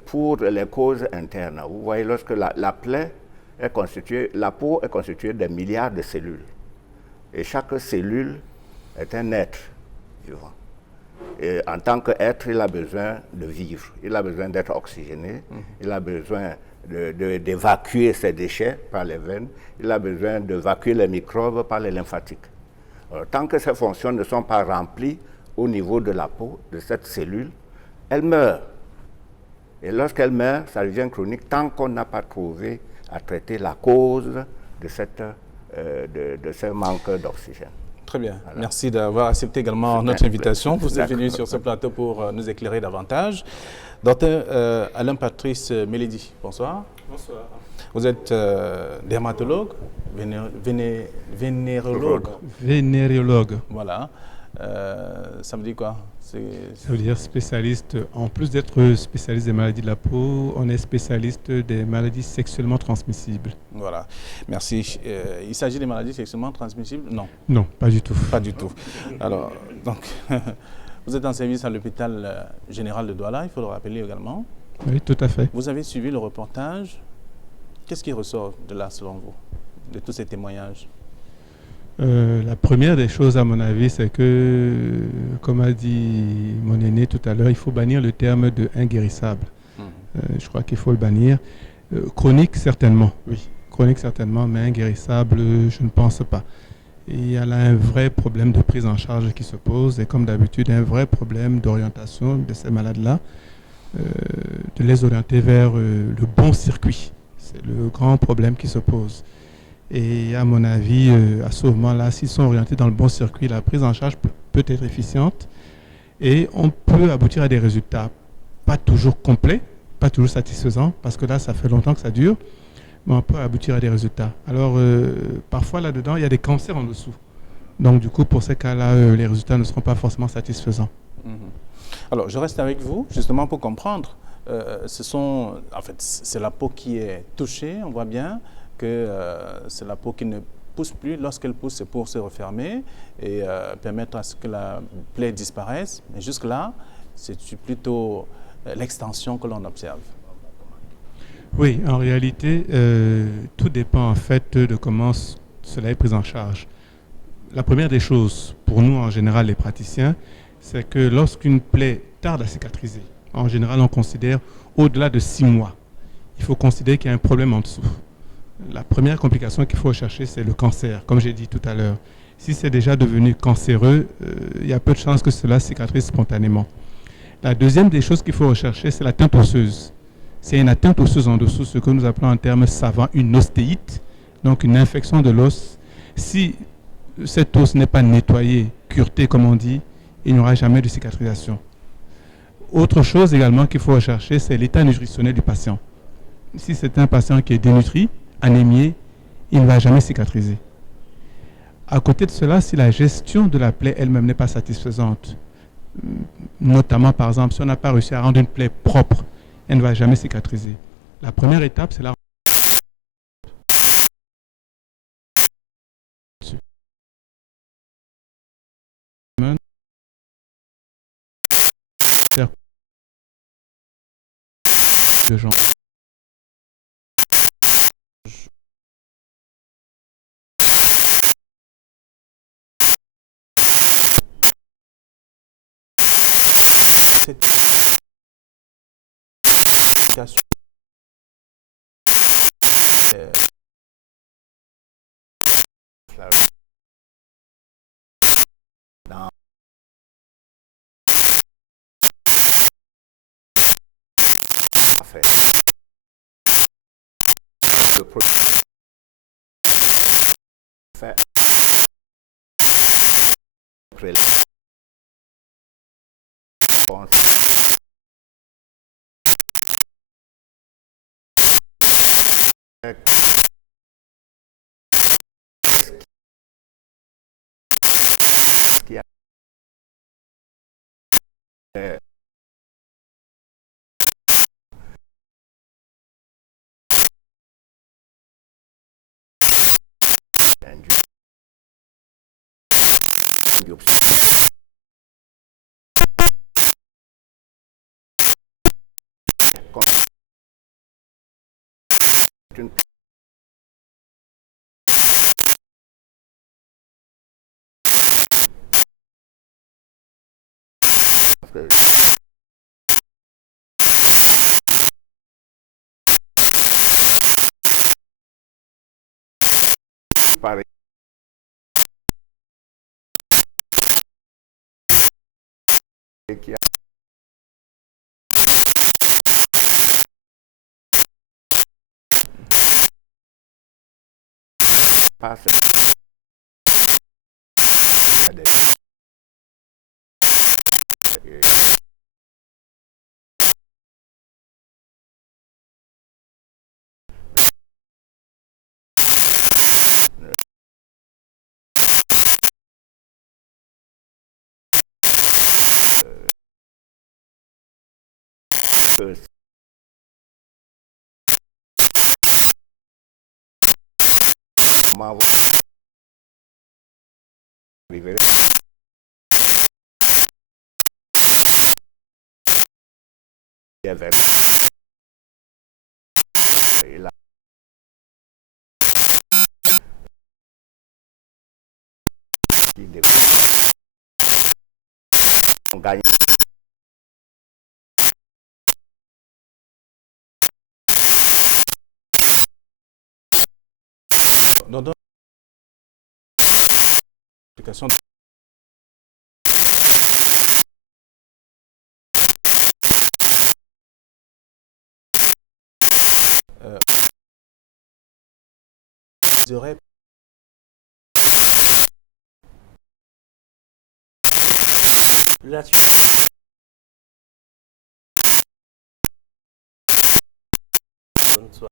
Pour les causes internes, vous voyez, lorsque la plaie est constituée, la peau est constituée de milliards de cellules. Et chaque cellule est un être vivant. Et en tant qu'être, il a besoin de vivre, il a besoin d'être oxygéné, il a besoin d'évacuer ses déchets par les veines, il a besoin d'évacuer les microbes par les lymphatiques. Alors, tant que ces fonctions ne sont pas remplies au niveau de la peau, de cette cellule, elle meurt. Et lorsqu'elle meurt, ça devient chronique tant qu'on n'a pas trouvé à traiter la cause de ce manque d'oxygène. Très bien. Voilà. Merci d'avoir accepté également notre invitation. Vous êtes venu sur ce plateau pour nous écairer davantage. Docteur Alain Patrice Mélidi, bonsoir. Bonsoir. Vous êtes dermatologue, vénérologue. Vénérologue. Voilà. Ça me dit quoi? Ça veut dire spécialiste, en plus d'être spécialiste des maladies de la peau, on est spécialiste des maladies sexuellement transmissibles. Voilà, merci. Il s'agit des maladies sexuellement transmissibles? Non. Non, pas du tout. Pas du tout. Alors, donc, vous êtes en service à l'hôpital général de Douala, il faut le rappeler également. Oui, tout à fait. Vous avez suivi le reportage. Qu'est-ce qui ressort de là, selon vous, de tous ces témoignages? La première des choses, à mon avis, c'est que, comme a dit mon aîné tout à l'heure, il faut bannir le terme de inguérissable. Je crois qu'il faut le bannir. Chronique, certainement, oui. Chronique, certainement, mais inguérissable, je ne pense pas. Et il y a là un vrai problème de prise en charge qui se pose, et comme d'habitude, un vrai problème d'orientation de ces malades-là, de les orienter vers le bon circuit. C'est le grand problème qui se pose. Et à mon avis, à ce moment-là, s'ils sont orientés dans le bon circuit, la prise en charge peut être efficiente et on peut aboutir à des résultats pas toujours complets, pas toujours satisfaisants, parce que là, ça fait longtemps que ça dure, mais on peut aboutir à des résultats. Alors, parfois, là-dedans, il y a des cancers en dessous. Donc, du coup, pour ces cas-là, les résultats ne seront pas forcément satisfaisants. Alors, je reste avec vous, justement, pour comprendre. En fait, c'est la peau qui est touchée, on voit bien que c'est la peau qui ne pousse plus. Lorsqu'elle pousse, c'est pour se refermer et permettre à ce que la plaie disparaisse. Mais jusque-là, c'est plutôt l'extension que l'on observe. Oui, en réalité, tout dépend en fait de comment cela est pris en charge. La première des choses, pour nous en général les praticiens, c'est que lorsqu'une plaie tarde à cicatriser, en général on considère au-delà de 6 mois, il faut considérer qu'il y a un problème en dessous. La première complication qu'il faut rechercher, c'est le cancer, comme j'ai dit tout à l'heure. Si c'est déjà devenu cancéreux, il y a peu de chances que cela cicatrise spontanément. La deuxième des choses qu'il faut rechercher, c'est l'atteinte osseuse. C'est une atteinte osseuse en dessous, ce que nous appelons en termes savants une ostéite, donc une infection de l'os. Si cet os n'est pas nettoyé, cureté comme on dit, il n'y aura jamais de cicatrisation. Autre chose également qu'il faut rechercher, c'est l'état nutritionnel du patient. Si c'est un patient qui est dénutri, anémié, il ne va jamais cicatriser. À côté de cela, si la gestion de la plaie elle-même n'est pas satisfaisante, notamment par exemple si on n'a pas réussi à rendre une plaie propre, elle ne va jamais cicatriser. La première étape, c'est la de gens. Cette situation Pareil. Qui a passe fait des... On gagne. Dans l'application dirais là-dessus. Bonne soirée.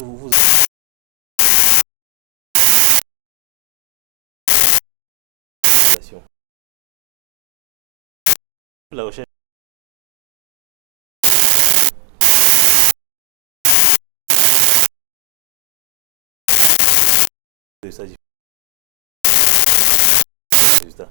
Vous la recherche de ça résultat.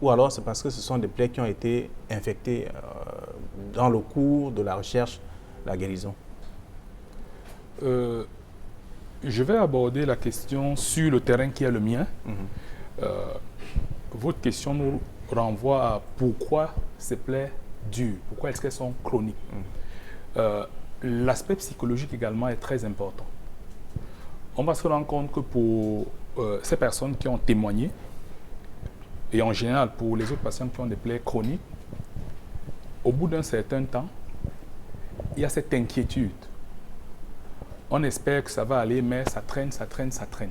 Ou alors c'est parce que ce sont des plaies qui ont été infectées dans le cours de la recherche, la guérison. Je vais aborder la question sur le terrain qui est le mien. Votre question nous renvoie à pourquoi ces plaies durent, pourquoi est-ce qu'elles sont chroniques. L'aspect psychologique également est très important. On va se rendre compte que pour ces personnes qui ont témoigné, et en général pour les autres patients qui ont des plaies chroniques, au bout d'un certain temps, il y a cette inquiétude. On espère que ça va aller, mais ça traîne, ça traîne, ça traîne.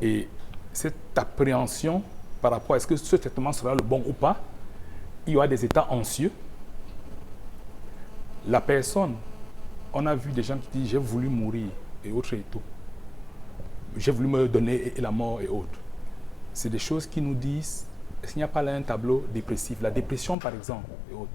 Et cette appréhension par rapport à est-ce que ce traitement sera le bon ou pas, il y aura des états anxieux. La personne, on a vu des gens qui disent j'ai voulu mourir et autres et tout. J'ai voulu me donner la mort et autres. C'est des choses qui nous disent est-ce qu'il n'y a pas là un tableau dépressif? La dépression par exemple et autres.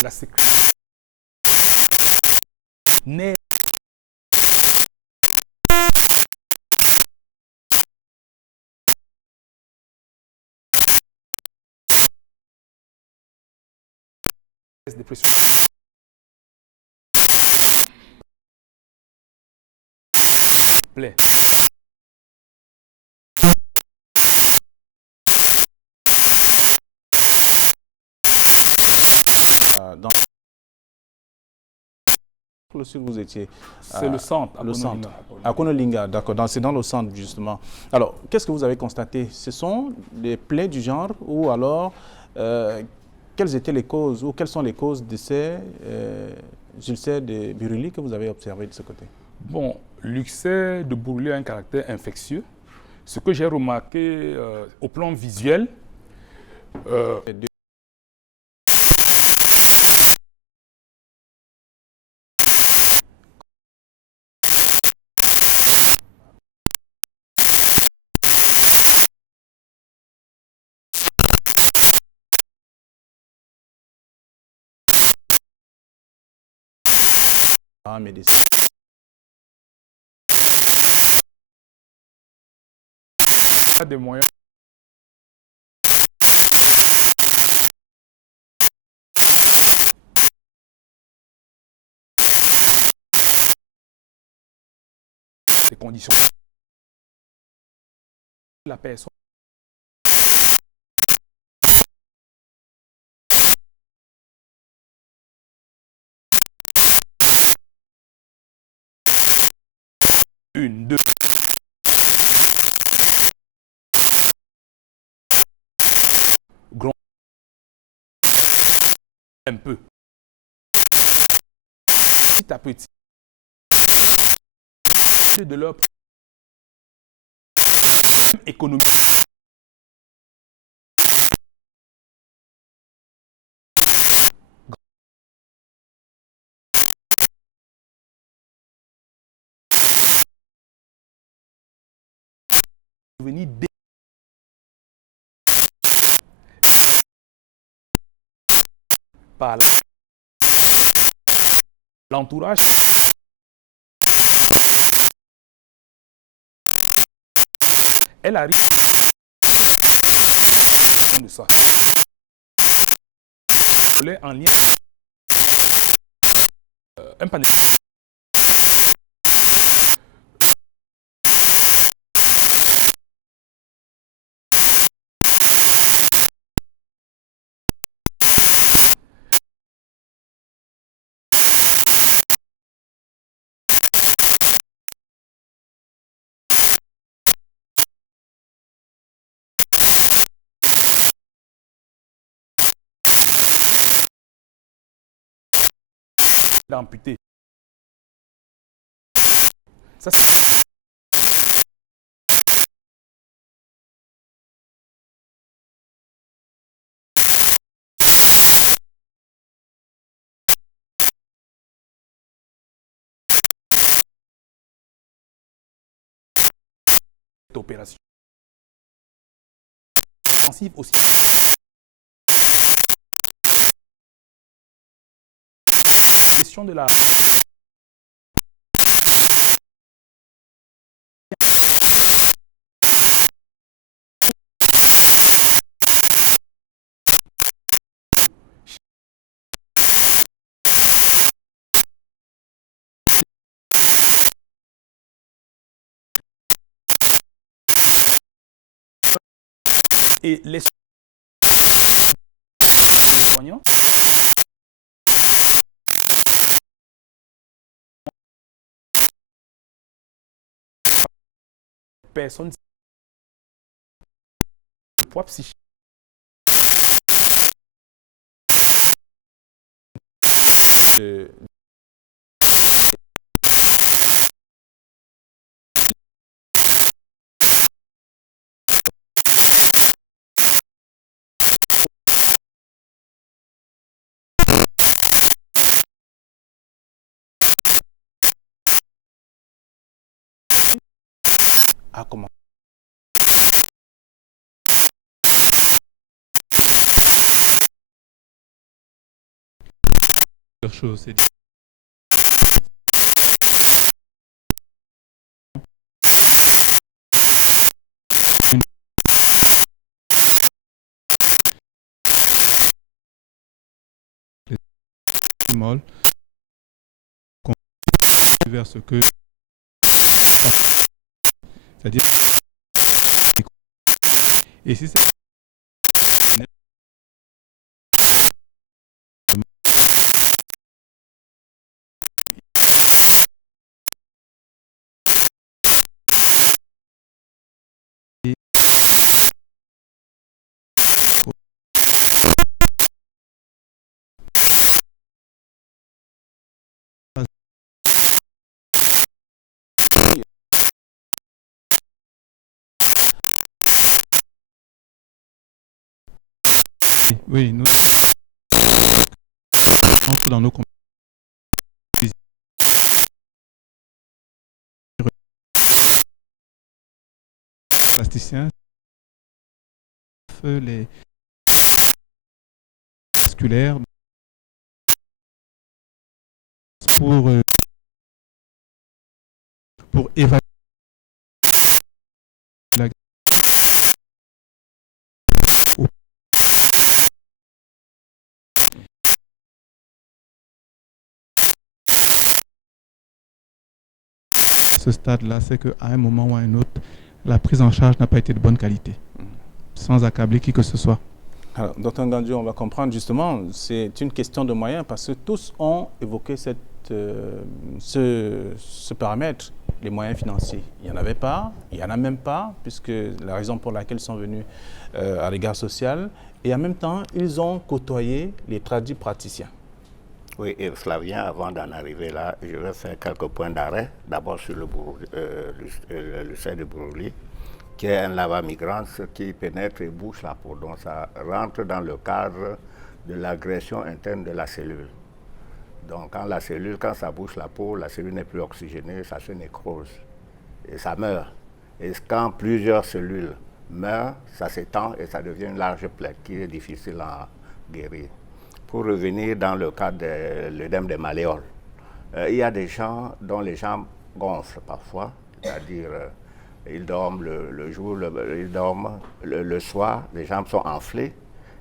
La sécurité n'est dépression. Plaît. Dans le sud, vous étiez. C'est le centre. Le centre. À Konolinga, d'accord. C'est dans le centre, justement. Alors, qu'est-ce que vous avez constaté? Ce sont des plaies du genre ou alors, quelles étaient les causes ou quelles sont les causes de ces ulcères de Buruli que vous avez observés de ce côté? Bon, l'ulcère de Buruli a un caractère infectieux. Ce que j'ai remarqué au plan visuel, médecin. Des moyens. Des conditions. La personne. Une, deux. Grand. Un peu. Petit à petit. De leur économie. Venir par l'entourage. Elle arrive de ça. En lien un panel. Amputé. Ça, c'est opération. Intensive aussi. Question de la et les soignants personnes poids psychique à comment chose, c'est molle vers ce que c'est-à-dire et si c'est oui, nous entre dans nos plasticiens, les vasculaires pour pour évaluer la ce stade-là, c'est qu'à un moment ou à un autre, la prise en charge n'a pas été de bonne qualité, sans accabler qui que ce soit. Alors, Dr Ngandiou, on va comprendre justement, c'est une question de moyens parce que tous ont évoqué ce paramètre, les moyens financiers. Il n'y en avait pas, il n'y en a même pas, puisque la raison pour laquelle ils sont venus à l'égard social, et en même temps, ils ont côtoyé les tradis praticiens. Oui, et Flavien, avant d'en arriver là, je vais faire quelques points d'arrêt. D'abord sur le lucère de Broglie, qui est un lava migrans qui pénètre et bouche la peau. Donc ça rentre dans le cadre de l'agression interne de la cellule. Donc quand ça bouche la peau, la cellule n'est plus oxygénée, ça se nécrose et ça meurt. Et quand plusieurs cellules meurent, ça s'étend et ça devient une large plaie qui est difficile à guérir. Pour revenir dans le cas de l'œdème des malléoles, il y a des gens dont les jambes gonflent parfois, c'est-à-dire ils dorment le jour, ils dorment le soir, les jambes sont enflées,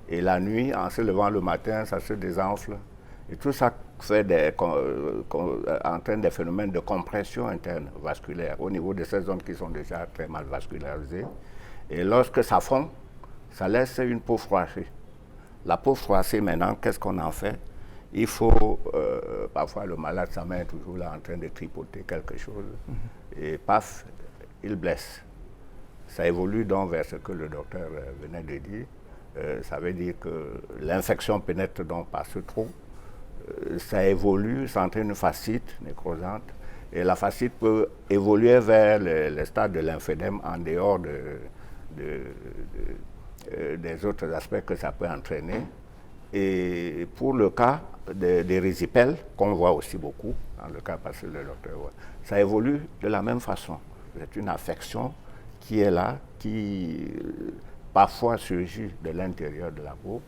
et la nuit, en se levant le matin, ça se désenfle. Et tout ça entraîne des phénomènes de compression interne vasculaire au niveau de ces zones qui sont déjà très mal vascularisées. Et lorsque ça fond, ça laisse une peau froissée. La peau froissée, maintenant, qu'est-ce qu'on en fait? Il faut, parfois le malade, sa main est toujours là en train de tripoter quelque chose, et paf, il blesse. Ça évolue donc vers ce que le docteur venait de dire. Ça veut dire que l'infection pénètre donc par ce trou. Ça évolue, ça entraîne une fascite nécrosante, et la fascite peut évoluer vers le stade de lymphédème en dehors des autres aspects que ça peut entraîner. Et pour le cas des résipelles, qu'on voit aussi beaucoup, dans le cas parce que le docteur voit, ça évolue de la même façon. C'est une affection qui est là, qui parfois surgit de l'intérieur de la peau,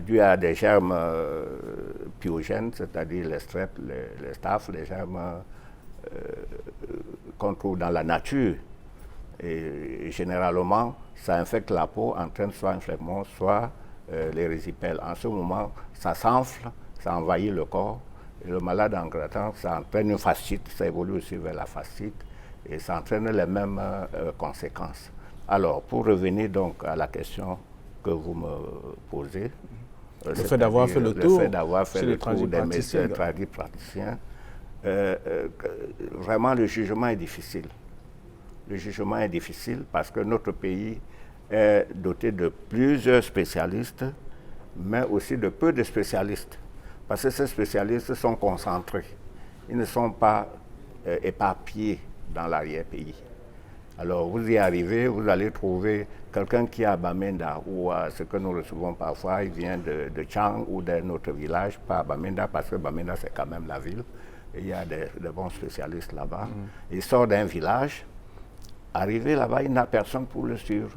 dû à des germes pyogènes, c'est-à-dire les strep, les staph, les germes qu'on trouve dans la nature. Et généralement, ça infecte la peau, entraîne soit un phlegmon, soit les résipelles. En ce moment, ça s'enfle, ça envahit le corps. Et le malade, en grattant, ça entraîne une fascite, ça évolue aussi vers la fascite, et ça entraîne les mêmes conséquences. Alors, pour revenir donc à la question que vous me posez, le fait d'avoir fait le tour des médecins tradipraticiens, vraiment le jugement est difficile. Le jugement est difficile parce que notre pays est doté de plusieurs spécialistes, mais aussi de peu de spécialistes. Parce que ces spécialistes sont concentrés. Ils ne sont pas éparpillés dans l'arrière-pays. Alors, vous y arrivez, vous allez trouver quelqu'un qui est à Bamenda, ou à ce que nous recevons parfois, il vient de Tchang ou d'un autre village, pas à Bamenda, parce que Bamenda, c'est quand même la ville. Et il y a de bons spécialistes là-bas. Il sort d'un village. Arrivé là-bas, il n'a personne pour le suivre.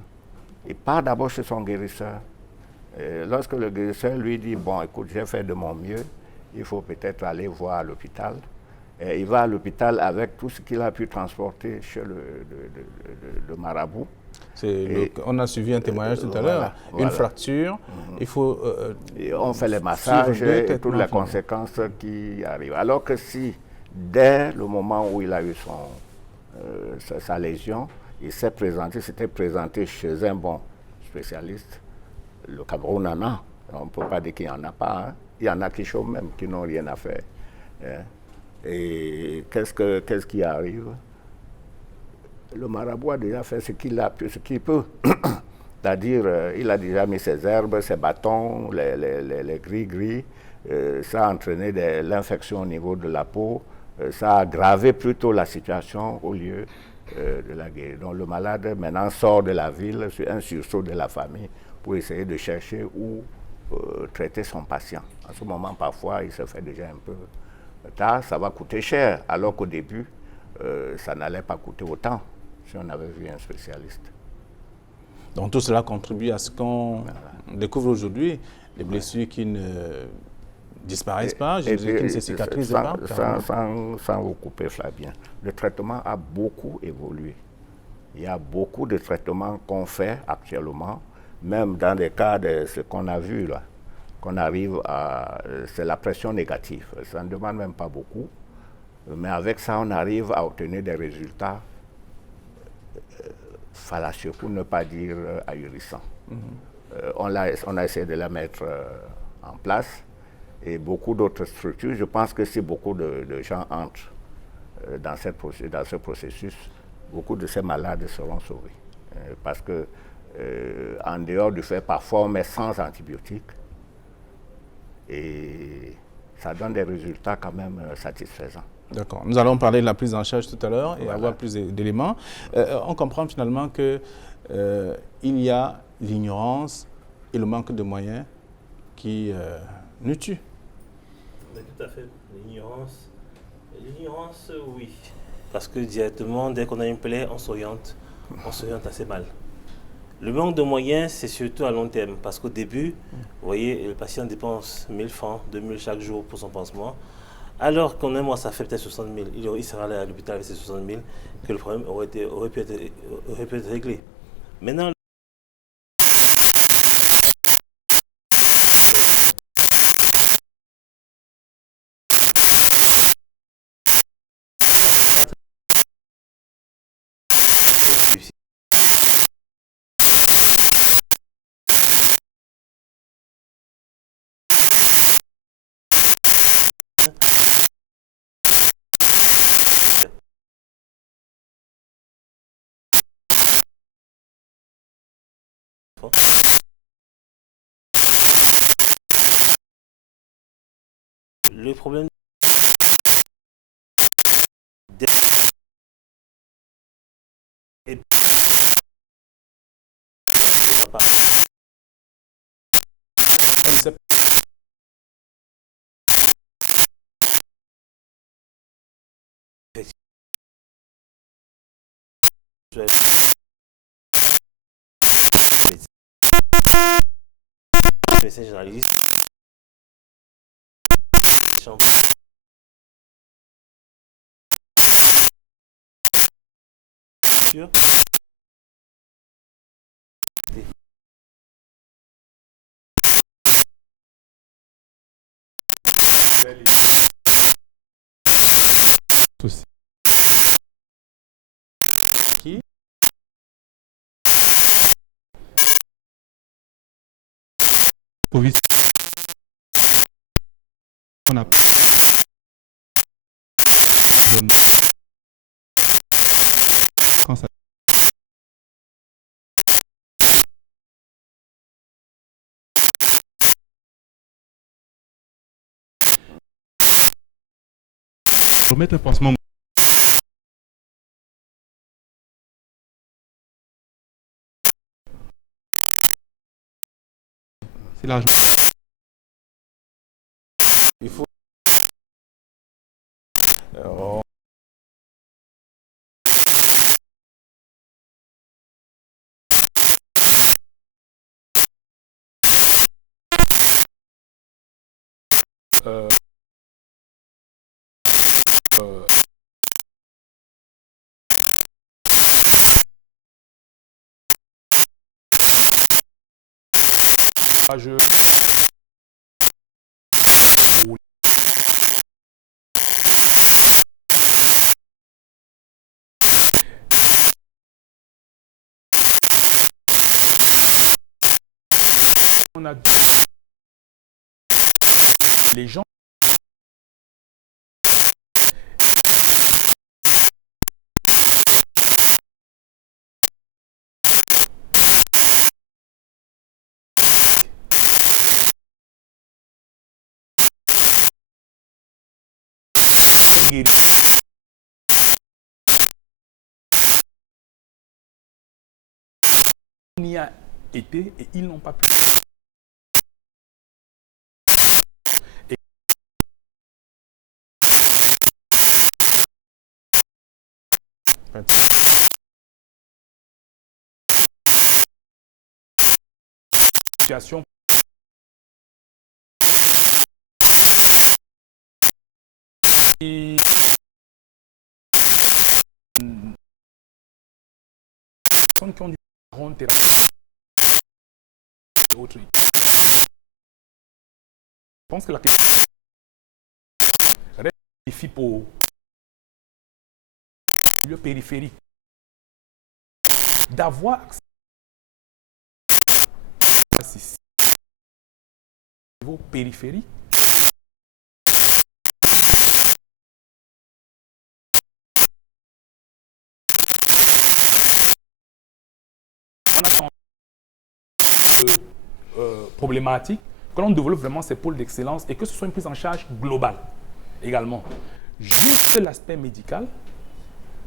Il part d'abord chez son guérisseur. Et lorsque le guérisseur lui dit, bon, écoute, j'ai fait de mon mieux, il faut peut-être aller voir à l'hôpital. Et il va à l'hôpital avec tout ce qu'il a pu transporter chez le marabout. On a suivi un témoignage tout à l'heure, une fracture, il faut... on fait les massages et toutes les conséquences qui arrivent. Alors que si, dès le moment où il a eu sa lésion, il s'était présenté chez un bon spécialiste, le Cameroun en a. On ne peut pas dire qu'il n'y en a pas. Hein. Il y en a qui chôment même, qui n'ont rien à faire. Hein. Et qu'est-ce qui arrive? Le marabout a déjà fait ce qu'il peut. C'est-à-dire, il a déjà mis ses herbes, ses bâtons, les gris-gris. Ça a entraîné l'infection au niveau de la peau. Ça a aggravé plutôt la situation au lieu de la guérir. Donc le malade maintenant sort de la ville, sur un sursaut de la famille, pour essayer de chercher où traiter son patient. En ce moment, parfois, il se fait déjà un peu tard, ça va coûter cher, alors qu'au début, ça n'allait pas coûter autant si on avait vu un spécialiste. Donc tout cela contribue à ce qu'on découvre aujourd'hui, des blessures qui disparaissent pas, je dis qu'ils ne se cicatrisent pas. Sans vous couper, Flavien, le traitement a beaucoup évolué. Il y a beaucoup de traitements qu'on fait actuellement, même dans des cas de ce qu'on a vu là, qu'on arrive à... C'est la pression négative. Ça ne demande même pas beaucoup. Mais avec ça, on arrive à obtenir des résultats fallacieux, pour ne pas dire ahurissants. On a essayé de la mettre en place. Et beaucoup d'autres structures, je pense que si beaucoup de gens entrent dans ce processus, beaucoup de ces malades seront sauvés. Parce que, en dehors du fait, parfois on met sans antibiotiques et ça donne des résultats quand même satisfaisants. D'accord. Nous allons parler de la prise en charge tout à l'heure et Voilà. avoir plus d'éléments. On comprend finalement qu'il y a l'ignorance et le manque de moyens qui nous tuent. Mais tout à fait. L'ignorance, oui. Parce que directement, dès qu'on a une plaie, on s'oriente assez mal. Le manque de moyens, c'est surtout à long terme. Parce qu'au début, vous voyez, le patient dépense 1000 francs, 2000 chaque jour pour son pansement. Alors qu'en un mois, ça fait peut-être 60 000. Il sera allé à l'hôpital avec ces 60 000, que le problème aurait pu être réglé. Maintenant, le problème est médecin généraliste. Qui? Covid. On a quand ça remettre un pansement. C'est largement. Il faut... On a les gens on y a été et ils n'ont pas pu. Situation Et personnes qui ont du baron thérapeutique et autres. Je pense que la question reste un défi pour le périphérique d'avoir accès à ce niveau périphérique. Problématique, que l'on développe vraiment ces pôles d'excellence et que ce soit une prise en charge globale également. Juste l'aspect médical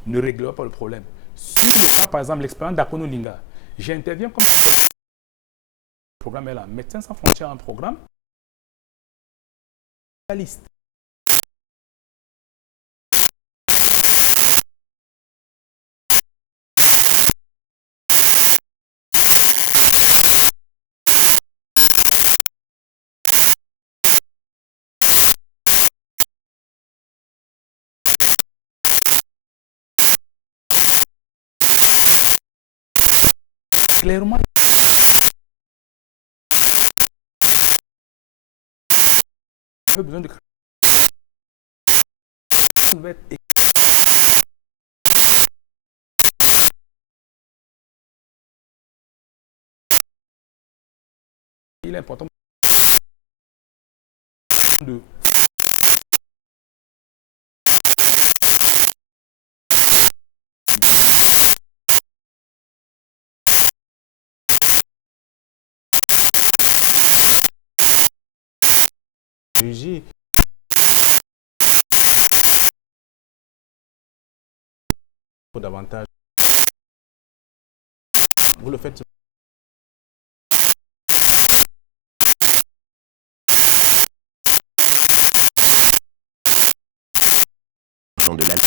ne réglera pas le problème. Sur le cas, par exemple, l'expérience d'Akonolinga, j'interviens comme le programme est là. Médecins sans frontières, un programme réaliste. Clairement, on a besoin de il est important de davantage. Vous le faites. De l'Alpes.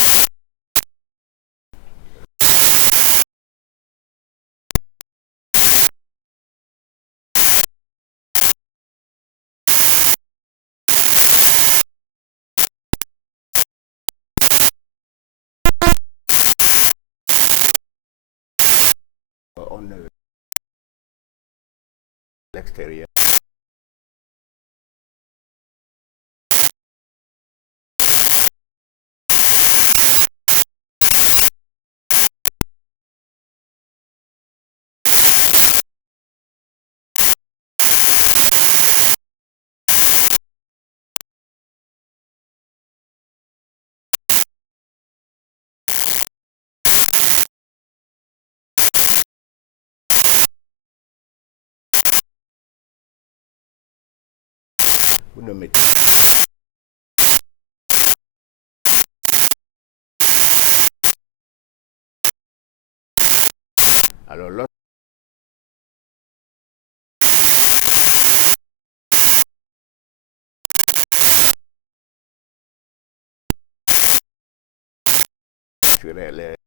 L'extérieur. Vous ne mettez alors là, les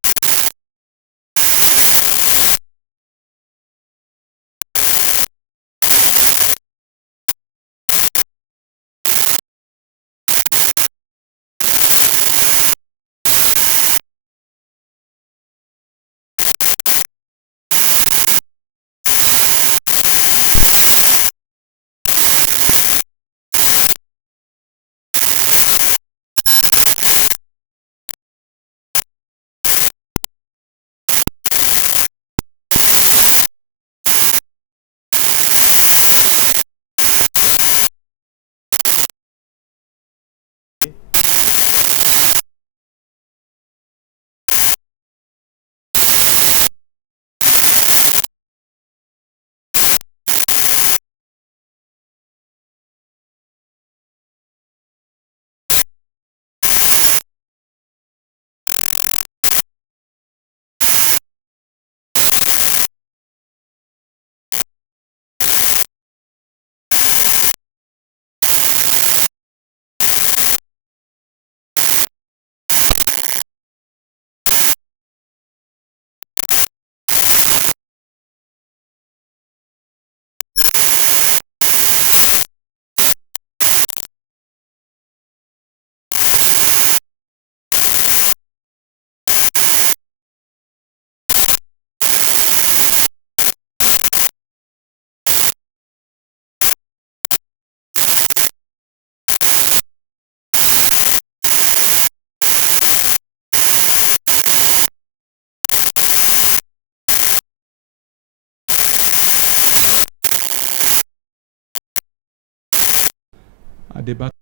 à débattre.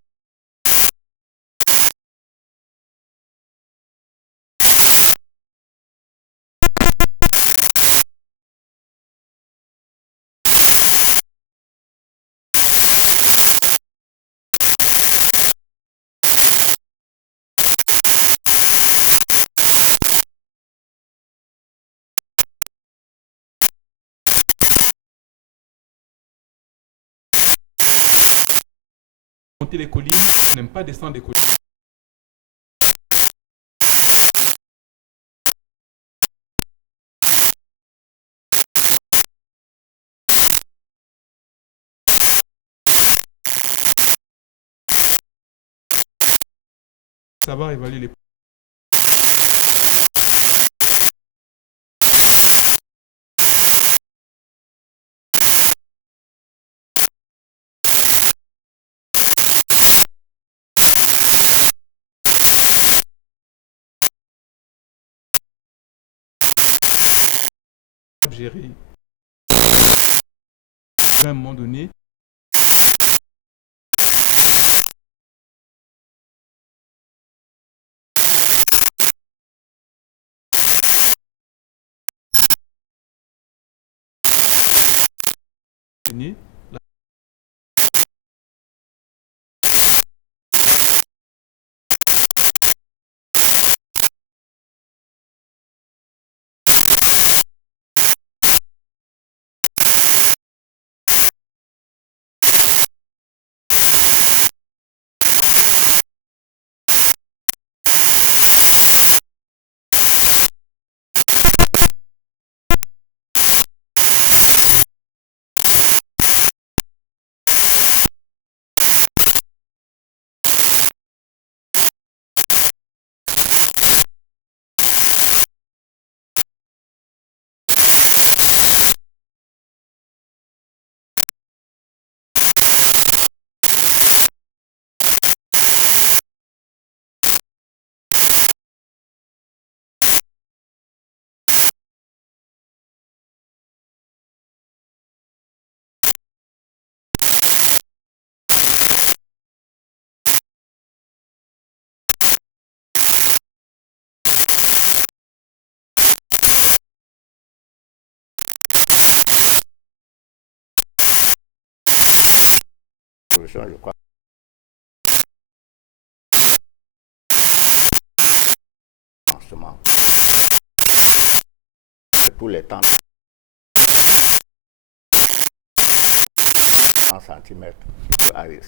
Monter les collines, on n'aime pas descendre les collines. Savoir évaluer les gérer. À un moment donné, je crois. Tous les temps. 100 cm. Allez,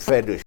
fait de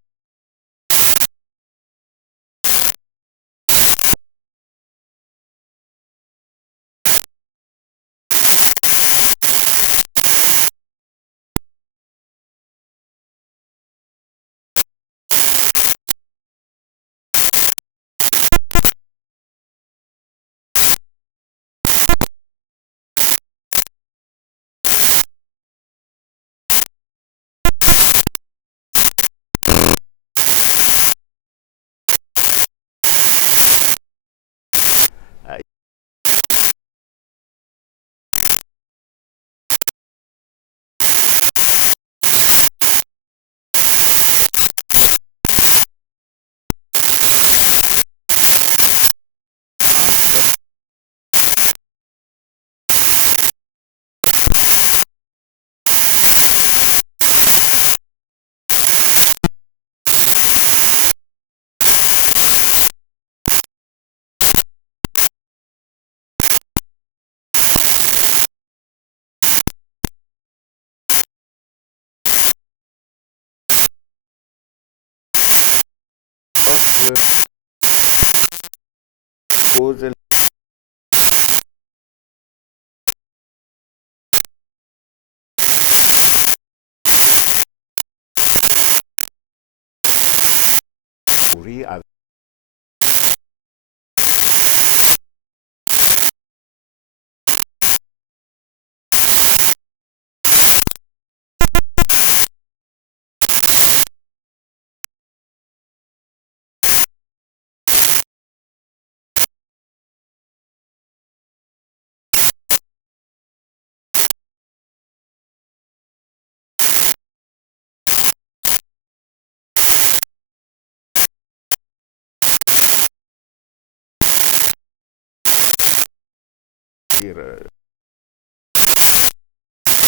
pose mourir avec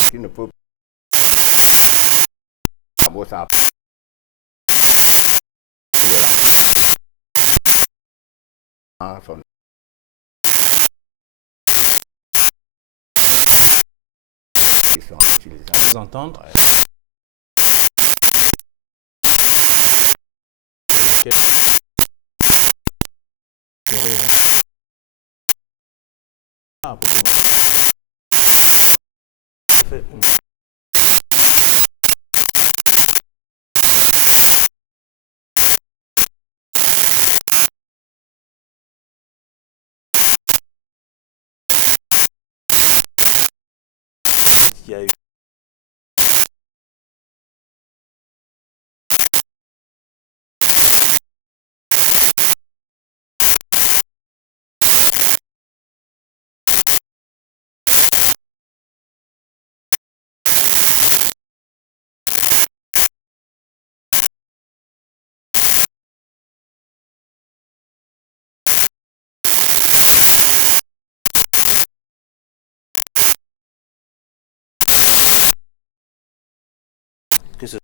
qui ne peut pas ça son qui sont utilisables. Vous entendre. Ah, pour il y a eu que ce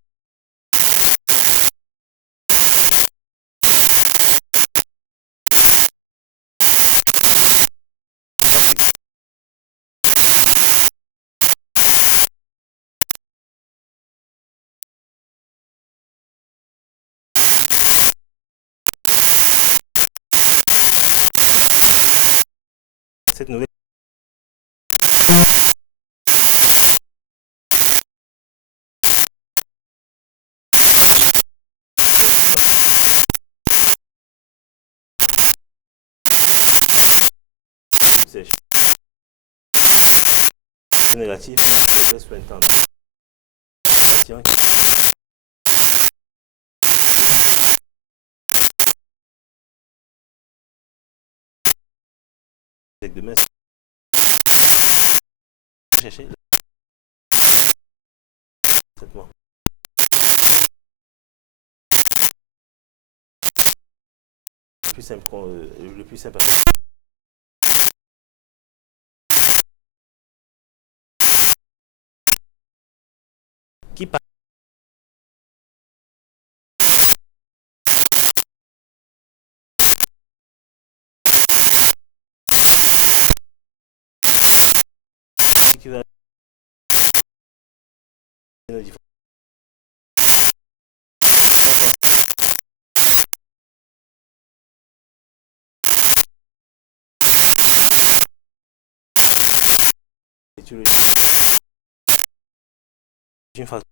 cette nouvelle c'est négatif, c'est sous intense. Demain, chercher le traitement. Le plus simple, le plus simple. Qui parle qui va une façon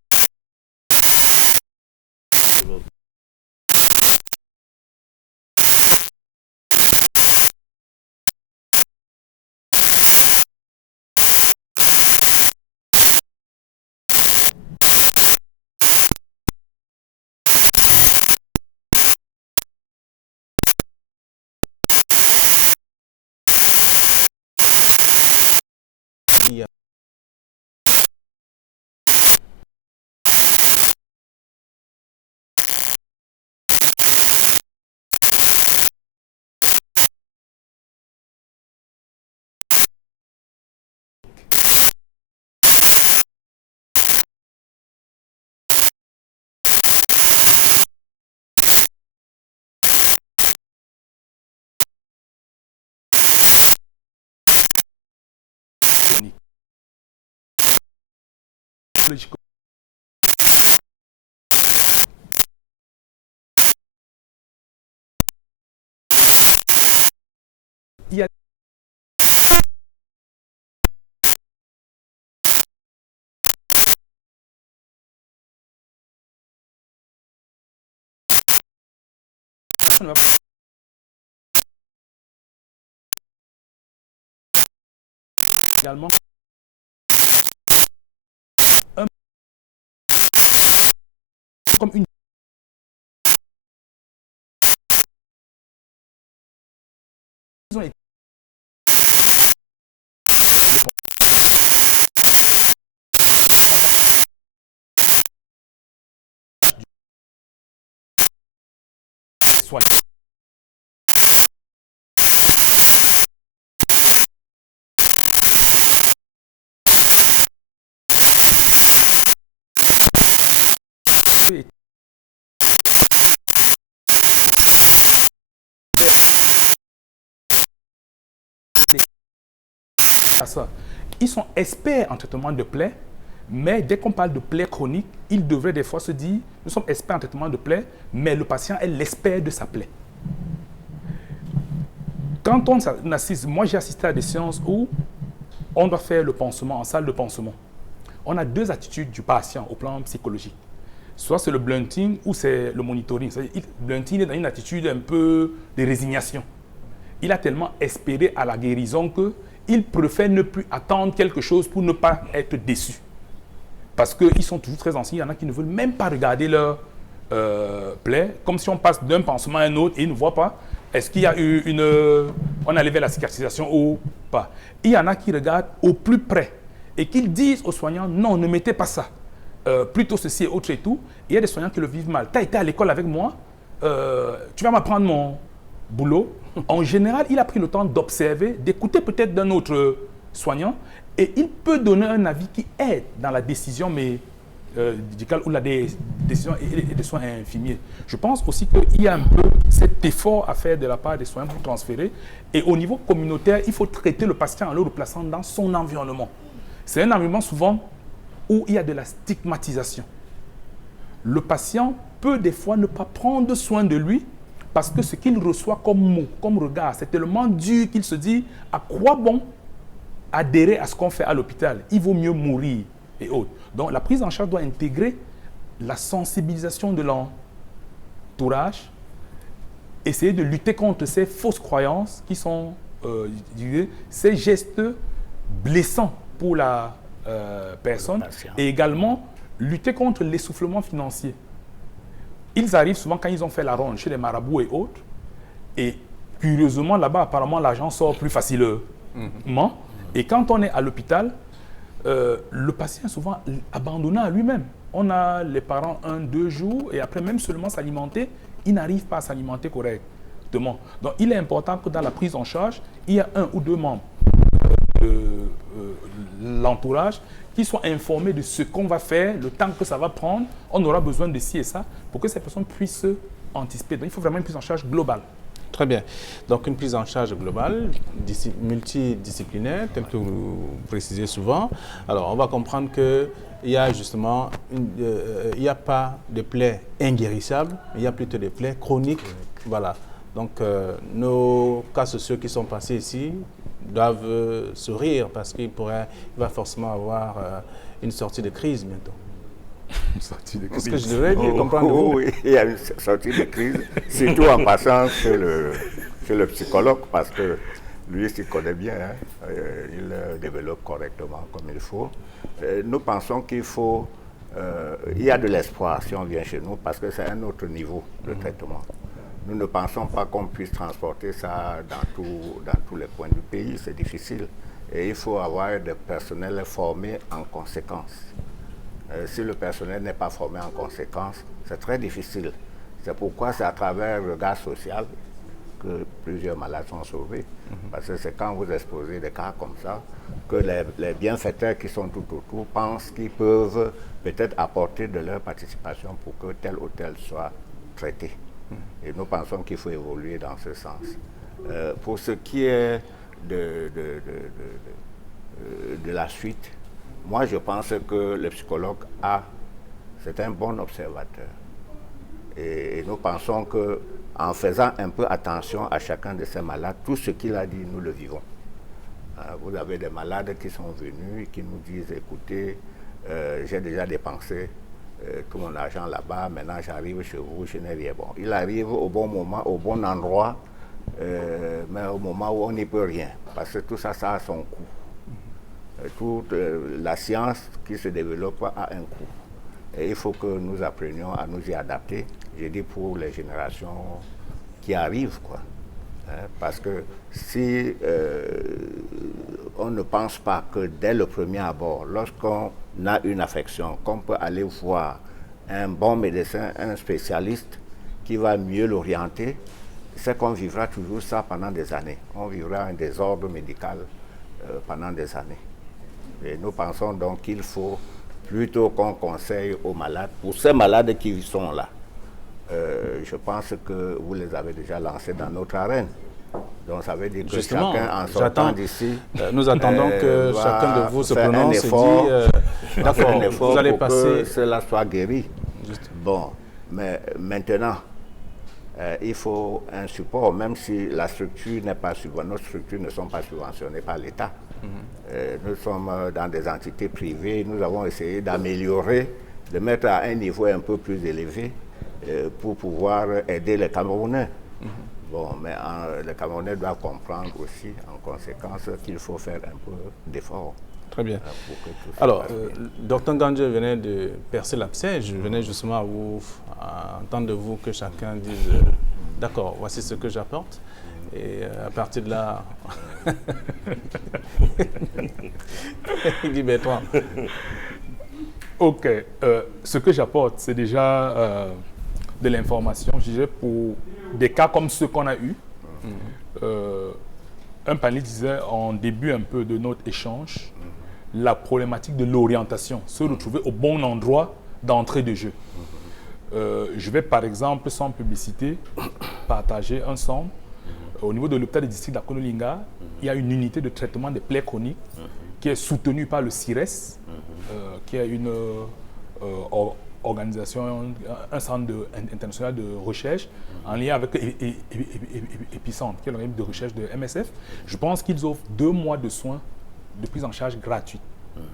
personne ne va pas... Également, comme une... Ils ont été... Soit... Ça. Ils sont experts en traitement de plaies, mais dès qu'on parle de plaies chroniques, ils devraient des fois se dire, nous sommes experts en traitement de plaies, mais le patient est l'expert de sa plaie. Quand on assiste, moi j'ai assisté à des séances où on doit faire le pansement en salle de pansement. On a deux attitudes du patient au plan psychologique. Soit c'est le blunting ou c'est le monitoring. Le blunting est dans une attitude un peu de résignation. Il a tellement espéré à la guérison qu'il préfère ne plus attendre quelque chose pour ne pas être déçu. Parce qu'ils sont toujours très anciens. Il y en a qui ne veulent même pas regarder leur plaie, comme si on passe d'un pansement à un autre et ils ne voient pas. Est-ce qu'il y a eu on a levé la cicatrisation ou pas? Il y en a qui regardent au plus près et qui disent aux soignants, non, ne mettez pas ça. Plutôt ceci et autre et tout. Et il y a des soignants qui le vivent mal. Tu as été à l'école avec moi, tu vas m'apprendre mon boulot. En général, il a pris le temps d'observer, d'écouter peut-être d'un autre soignant et il peut donner un avis qui aide dans la décision médicale ou la décision et des soins infirmiers. Je pense aussi qu'il y a un peu cet effort à faire de la part des soignants pour transférer. Et au niveau communautaire, il faut traiter le patient en le replaçant dans son environnement. C'est un environnement souvent où il y a de la stigmatisation. Le patient peut des fois ne pas prendre soin de lui parce que ce qu'il reçoit comme mot, comme regard, c'est tellement dur qu'il se dit à quoi bon adhérer à ce qu'on fait à l'hôpital. Il vaut mieux mourir et autres. Donc la prise en charge doit intégrer la sensibilisation de l'entourage, essayer de lutter contre ces fausses croyances qui sont ces gestes blessants pour la personne et également lutter contre l'essoufflement financier. Ils arrivent souvent quand ils ont fait la ronde chez les marabouts et autres et curieusement là-bas apparemment l'argent sort plus facilement et quand on est à l'hôpital le patient est souvent abandonné à lui-même. On a les parents 1-2 jours et après même seulement s'alimenter, ils n'arrivent pas à s'alimenter correctement. Donc il est important que dans la prise en charge, il y a 1 ou 2 membres l'entourage qui soient informés de ce qu'on va faire, le temps que ça va prendre, on aura besoin de ci et ça pour que ces personnes puissent anticiper. Donc il faut vraiment une prise en charge globale. Très bien. Donc une prise en charge globale, multidisciplinaire, tel que vous précisez souvent. Alors on va comprendre qu'il y a justement, il n'y a pas de plaies inguérissables, il y a plutôt des plaies chroniques. Voilà. Donc nos cas sociaux qui sont passés ici doivent sourire parce qu'il va forcément avoir une sortie de crise bientôt. Une sortie de crise. C'est ce que je devrais dire, comprendre. Oui, il y a une sortie de crise, surtout en passant chez le psychologue parce que lui s'y connaît bien, hein, il développe correctement comme il faut. Nous pensons qu'il faut, il y a de l'espoir si on vient chez nous parce que c'est un autre niveau de traitement. Nous ne pensons pas qu'on puisse transporter ça dans tous les coins du pays, c'est difficile. Et il faut avoir des personnels formés en conséquence. Si le personnel n'est pas formé en conséquence, c'est très difficile. C'est pourquoi c'est à travers le regard social que plusieurs malades sont sauvés. Parce que c'est quand vous exposez des cas comme ça que les bienfaiteurs qui sont tout autour pensent qu'ils peuvent peut-être apporter de leur participation pour que tel ou tel soit traité. Et nous pensons qu'il faut évoluer dans ce sens. Pour ce qui est de la suite, moi je pense que le psychologue c'est un bon observateur. Et nous pensons qu'en faisant un peu attention à chacun de ces malades, tout ce qu'il a dit, nous le vivons. Vous avez des malades qui sont venus et qui nous disent, écoutez, j'ai déjà dépensé tout mon argent là-bas, maintenant j'arrive chez vous, je n'ai rien. Bon, il arrive au bon moment, au bon endroit, mais au moment où on n'y peut rien, parce que tout ça, ça a son coût. Toute la science qui se développe a un coût. Et il faut que nous apprenions à nous y adapter, je dis pour les générations qui arrivent, quoi. Parce que si on ne pense pas que dès le premier abord, lorsqu'on a une affection, qu'on peut aller voir un bon médecin, un spécialiste qui va mieux l'orienter, c'est qu'on vivra toujours ça pendant des années. On vivra un désordre médical pendant des années. Et nous pensons donc qu'il faut plutôt qu'on conseille aux malades, pour ces malades qui sont là. Je pense que vous les avez déjà lancés dans notre arène. Donc ça veut dire que justement, chacun en sortant d'ici, nous attendons que chacun de vous se prononce et dit d'accord, vous allez passer. Que cela soit guéri. Juste. Bon, mais maintenant, il faut un support, même si la structure n'est pas subventionnée, nos structures ne sont pas subventionnées par l'État. Nous sommes dans des entités privées, nous avons essayé d'améliorer, de mettre à un niveau un peu plus élevé pour pouvoir aider les Camerounais. Bon, mais les Camerounais doivent comprendre aussi, en conséquence, qu'il faut faire un peu d'effort. Très bien. Alors, Dr Ngandje venait de percer l'abcès. Je venais justement à entendre de vous que chacun dise d'accord, voici ce que j'apporte. Et à partir de là, il dit Bertrand. Ok, ce que j'apporte, c'est déjà de l'information, je dirais, pour des cas comme ceux qu'on a eus. Un panéliste disait en début un peu de notre échange, la problématique de l'orientation, se retrouver au bon endroit d'entrée de jeu. Je vais par exemple, sans publicité, partager un centre. Au niveau de l'hôpital du district d'Akonolinga, il y a une unité de traitement des plaies chroniques qui est soutenue par le CIRES, qui est une organisation, un centre international de recherche en lien avec Epicentre, qui est l'organisme de recherche de MSF. Je pense qu'ils offrent 2 mois de soins de prise en charge gratuite.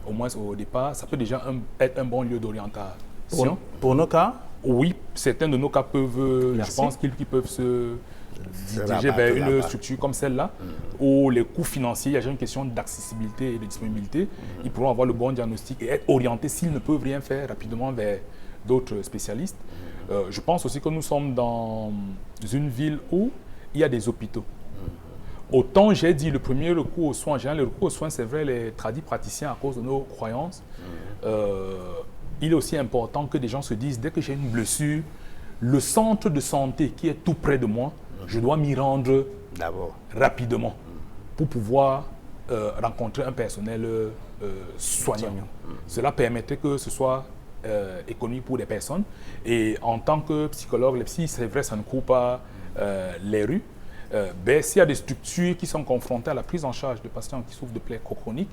Au moins au départ, ça peut déjà être un bon lieu d'orientation. Pour nos cas? Oui, certains de nos cas peuvent, je pense qu'ils peuvent se diriger vers une structure comme celle-là, où les coûts financiers, il y a déjà une question d'accessibilité et de disponibilité. Ils pourront avoir le bon diagnostic et être orientés s'ils ne peuvent rien faire rapidement vers d'autres spécialistes. Je pense aussi que nous sommes dans une ville où il y a des hôpitaux. Autant j'ai dit le premier recours aux soins, en général, le recours aux soins, c'est vrai, les tradis praticiens à cause de nos croyances. Il est aussi important que des gens se disent, dès que j'ai une blessure, le centre de santé qui est tout près de moi, je dois m'y rendre rapidement pour pouvoir rencontrer un personnel soignant. Cela permettrait que ce soit économique pour les personnes. Et en tant que psychologue, les psys, c'est vrai, ça ne court pas les rues. S'il y a des structures qui sont confrontées à la prise en charge de patients qui souffrent de plaies chroniques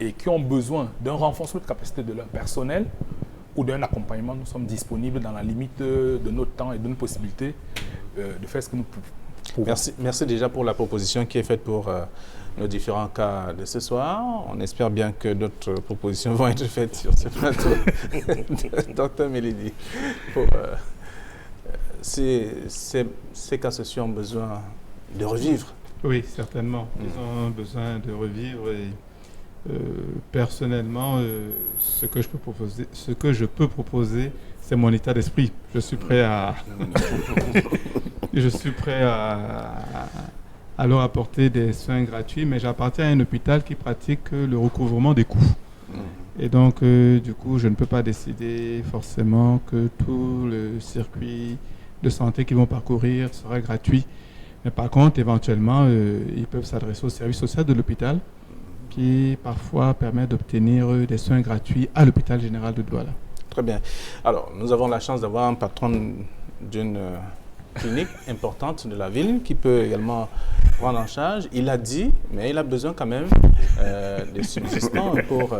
et qui ont besoin d'un renforcement de capacité de leur personnel ou d'un accompagnement, nous sommes disponibles dans la limite de notre temps et de nos possibilités de faire ce que nous pouvons. Merci déjà pour la proposition qui est faite pour nos différents cas de ce soir. On espère bien que d'autres propositions vont être faites sur ce plateau. Docteur Melidi, ces cas sociaux ont besoin de revivre. Oui, certainement. Ils ont besoin de revivre et personnellement, ce que je peux proposer, c'est mon état d'esprit. Je suis prêt à à leur apporter des soins gratuits, mais j'appartiens à un hôpital qui pratique le recouvrement des coûts. Et donc, du coup, je ne peux pas décider forcément que tout le circuit de santé qu'ils vont parcourir sera gratuit. Mais par contre, éventuellement, ils peuvent s'adresser au service social de l'hôpital qui parfois permet d'obtenir des soins gratuits à l'hôpital général de Douala. Très bien. Alors, nous avons la chance d'avoir un patron d'une clinique importante de la ville qui peut également prendre en charge. Il a dit, mais il a besoin quand même des subsistants pour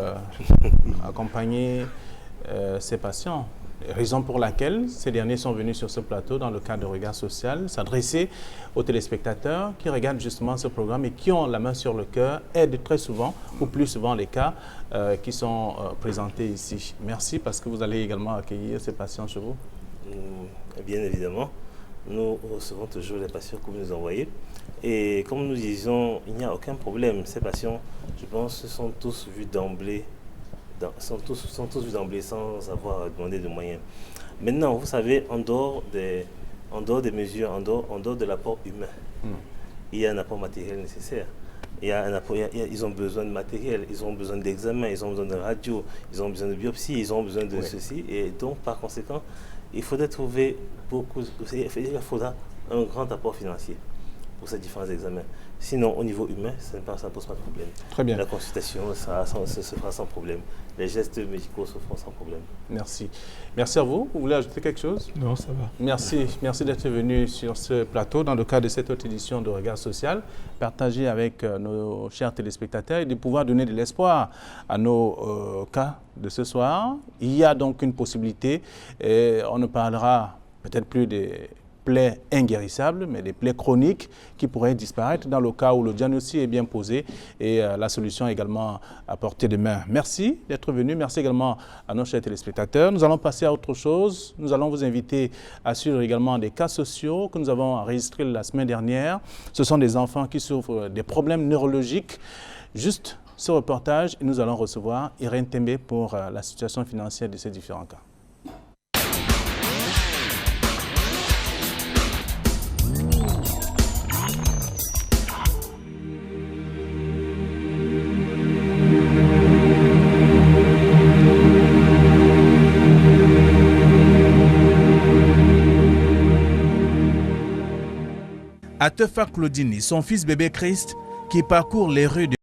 accompagner ces patients. Raison pour laquelle ces derniers sont venus sur ce plateau dans le cadre de Regard Social, s'adresser aux téléspectateurs qui regardent justement ce programme et qui ont la main sur le cœur, aident très souvent ou plus souvent les cas qui sont présentés ici. Merci parce que vous allez également accueillir ces patients chez vous. Bien évidemment, nous recevons toujours les patients que vous nous envoyez. Et comme nous disons, il n'y a aucun problème. Ces patients, je pense, sont tous vus d'emblée. Sont tous vus d'emblée sans avoir demandé de moyens. Maintenant, vous savez, en dehors des mesures, en dehors de l'apport humain, il y a un apport matériel nécessaire. Ils ont besoin de matériel, ils ont besoin d'examens, ils ont besoin de radio, ils ont besoin de biopsie, ils ont besoin de ceci. Et donc, par conséquent, il faudrait trouver il faudra un grand apport financier pour ces différents examens. Sinon, au niveau humain, ça ne pose pas de problème. Très bien. La consultation se fera sans problème. Les gestes médicaux se feront sans problème. Merci. Merci à vous. Vous voulez ajouter quelque chose? Non, ça va. Merci. Merci d'être venu sur ce plateau dans le cadre de cette autre édition de Regard Social, partager avec nos chers téléspectateurs et de pouvoir donner de l'espoir à nos cas de ce soir. Il y a donc une possibilité, et on ne parlera peut-être plus des plaies inguérissables, mais des plaies chroniques qui pourraient disparaître dans le cas où le diagnostic est bien posé et la solution également à portée de main. Merci d'être venu. Merci également à nos chers téléspectateurs. Nous allons passer à autre chose. Nous allons vous inviter à suivre également des cas sociaux que nous avons enregistrés la semaine dernière. Ce sont des enfants qui souffrent des problèmes neurologiques. Juste ce reportage et nous allons recevoir Irène Tembe pour la situation financière de ces différents cas. Atefa Claudine, son fils bébé Christ, qui parcourt les rues de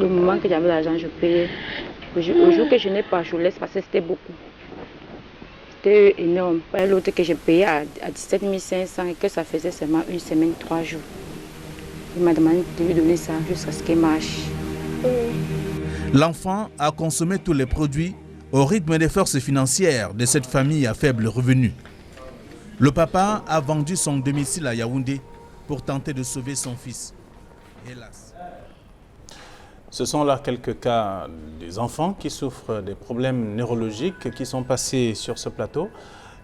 Le moment que j'avais l'argent, je payais. Le jour que je n'ai pas, je laisse parce que c'était beaucoup. C'était énorme. L'autre que j'ai payé à 17 500 et que ça faisait seulement une semaine, 3 jours. Il m'a demandé de lui donner ça jusqu'à ce qu'il marche. L'enfant a consommé tous les produits au rythme des forces financières de cette famille à faible revenu. Le papa a vendu son domicile à Yaoundé pour tenter de sauver son fils. Hélas. Ce sont là quelques cas des enfants qui souffrent des problèmes neurologiques qui sont passés sur ce plateau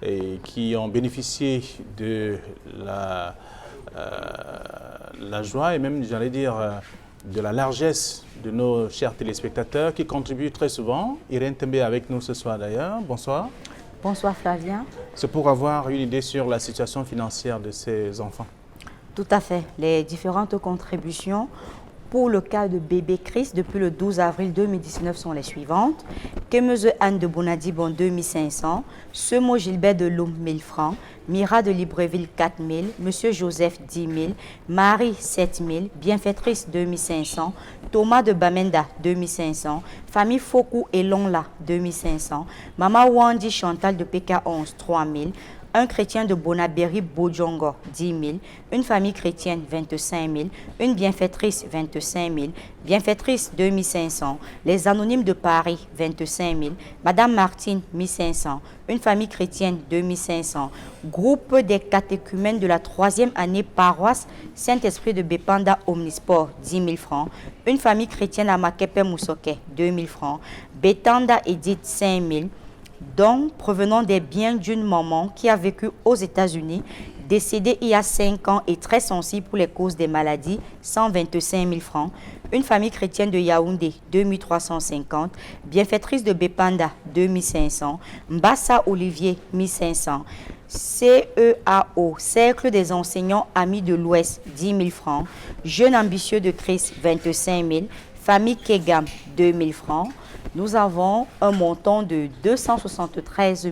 et qui ont bénéficié de la joie et même, j'allais dire, de la largesse de nos chers téléspectateurs qui contribuent très souvent. Irène Tembe avec nous ce soir d'ailleurs. Bonsoir. Bonsoir Flavien. C'est pour avoir une idée sur la situation financière de ces enfants. Tout à fait. Les différentes contributions pour le cas de bébé Chris depuis le 12 avril 2019 sont les suivantes. Kemeuse Anne de Bonadibon 2500, Semo Gilbert de Lom 1000 francs, Mira de Libreville 4000, Monsieur Joseph 10 000, Marie 7000, Bienfaitrice 2500, Thomas de Bamenda 2500, Famille Fokou et Longla 2500, Maman Wandi Chantal de PK11 3000, un chrétien de Bonaberi Bodjongo 10 000, une famille chrétienne 25 000, une bienfaitrice 25 000, bienfaitrice 2500, les anonymes de Paris 25 000, Madame Martine 1500, une famille chrétienne 2500, groupe des catéchumènes de la 3e année paroisse Saint-Esprit de Bepanda Omnisport 10 000 francs, une famille chrétienne à Makepe Moussoke 2 000 francs, Betanda Edith 5 000, dons provenant des biens d'une maman qui a vécu aux États-Unis, décédée il y a 5 ans et très sensible pour les causes des maladies, 125 000 francs. Une famille chrétienne de Yaoundé, 2350. Bienfaitrice de Bepanda, 2500. Mbassa Olivier, 1500. CEAO, Cercle des enseignants amis de l'Ouest, 10 000 francs. Jeune ambitieux de Christ, 25 000. Famille Kegam, 2 000 francs. Nous avons un montant de 273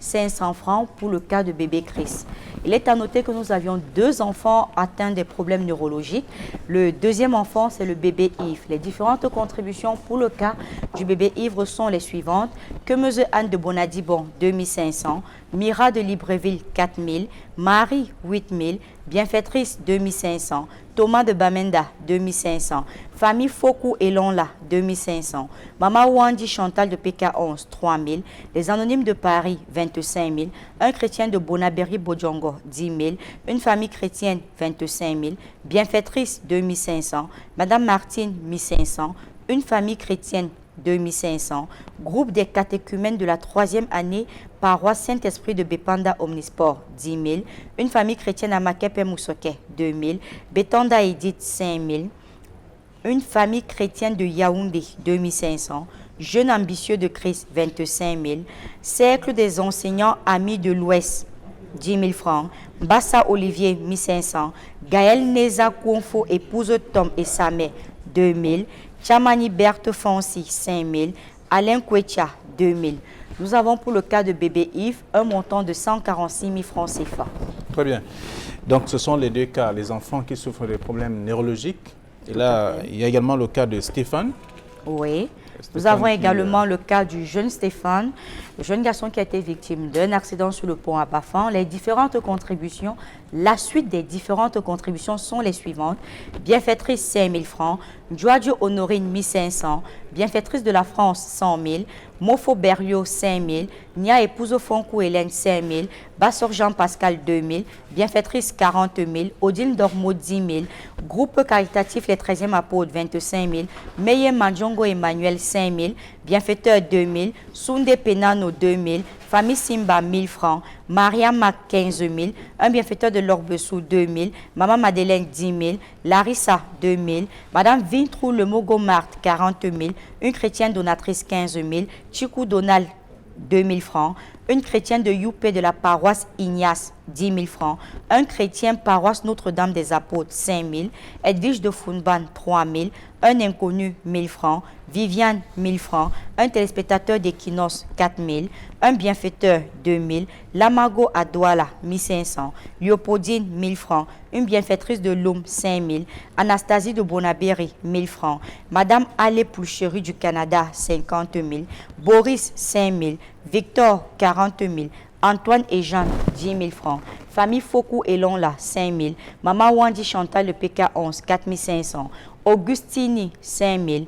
500 francs pour le cas de bébé Chris. Il est à noter que nous avions 2 enfants atteints des problèmes neurologiques. Le deuxième enfant, c'est le bébé Yves. Les différentes contributions pour le cas du bébé Yves sont les suivantes. Kemeuse Anne de Bonadibon, 2500. Mira de Libreville, 4000. Marie, 8000. Bienfaitrice, 2500. Thomas de Bamenda, 2500. Famille Fokou et Lonla, 2500. Maman Wandi Chantal de PK11, 3000. Les anonymes de Paris, 25 000. Un chrétien de Bonaberi Bodjongo, 10 000. Une famille chrétienne, 25 000. Bienfaitrice, 2500. Madame Martine, 1500. Une famille chrétienne, 2500. Groupe des catéchumènes de la 3e année, paroisse Saint-Esprit de Bepanda Omnisport, 10 000. Une famille chrétienne à Makepe Moussoke, 2 000. Betanda Edith, 5 000. Une famille chrétienne de Yaoundé, 2500. Jeune ambitieux de Christ, 25 000. Cercle des enseignants amis de l'Ouest, 10 000 francs. Bassa Olivier, 1500. Gaël Neza Kouonfo, épouse Tom et Samé, 2 000. Chamani Berthe Fonsi, 5 000. Alain Kouetia, 2 000. Nous avons pour le cas de bébé Yves un montant de 146 000 francs CFA. Très bien. Donc ce sont les 2 cas, les enfants qui souffrent de problèmes neurologiques. Et là, il y a également le cas de Stéphane. Oui. Nous avons également le cas du jeune Stéphane, le jeune garçon qui a été victime d'un accident sur le pont à Bafan. Les différentes contributions, la suite des différentes contributions sont les suivantes. Bienfaitrice, 5 000 francs. Djoadjo Honorine, 1500. Bienfaitrice de la France, 100 000. Mofo Berlio, 5 000. Nia épouse Fonkou Hélène, 5 000. Bassor Jean-Pascal, 2 000. Bienfaitrice, 40 000. Odile Dormo, 10 000. Groupe caritatif Les 13e Apôtres, 25 000. Meye Mandjongo Emmanuel, 5 000. Bienfaiteur, 2 000. Sunde Penano, 2 000. Famille Simba, 1000 francs. Maria Mac, 15 000. Un bienfaiteur de l'Orbessou, 2 000. Maman Madeleine, 10 000. Larissa, 2 000. Madame Vintrou Le Mogo Marthe, 40 000. Une chrétienne donatrice, 15 000. Chikou Donald, 2 000 francs. Une chrétienne de Youpé de la paroisse Ignace, 10 000 francs. Un chrétien, paroisse Notre-Dame des Apôtres, 5 000. Edwige de Funban, 3 000. Un inconnu, 1 000 francs. Viviane, 1 000 francs. Un téléspectateur d'Equinox, 4 000. Un bienfaiteur, 2 000. Lamago à Douala, 1 500. Léopoldine, 1 000 francs. Une bienfaitrice de Loum, 5 000. Anastasie de Bonabéry, 1 000 francs. Madame Allé Poucherie du Canada, 50 000. Boris, 5 000. Victor, 40 000. Antoine et Jean, 10 000 francs. Famille Fokou et Lonla, 5 000. Maman Wandi Chantal, le PK11, 4 500. Augustini, 5 000.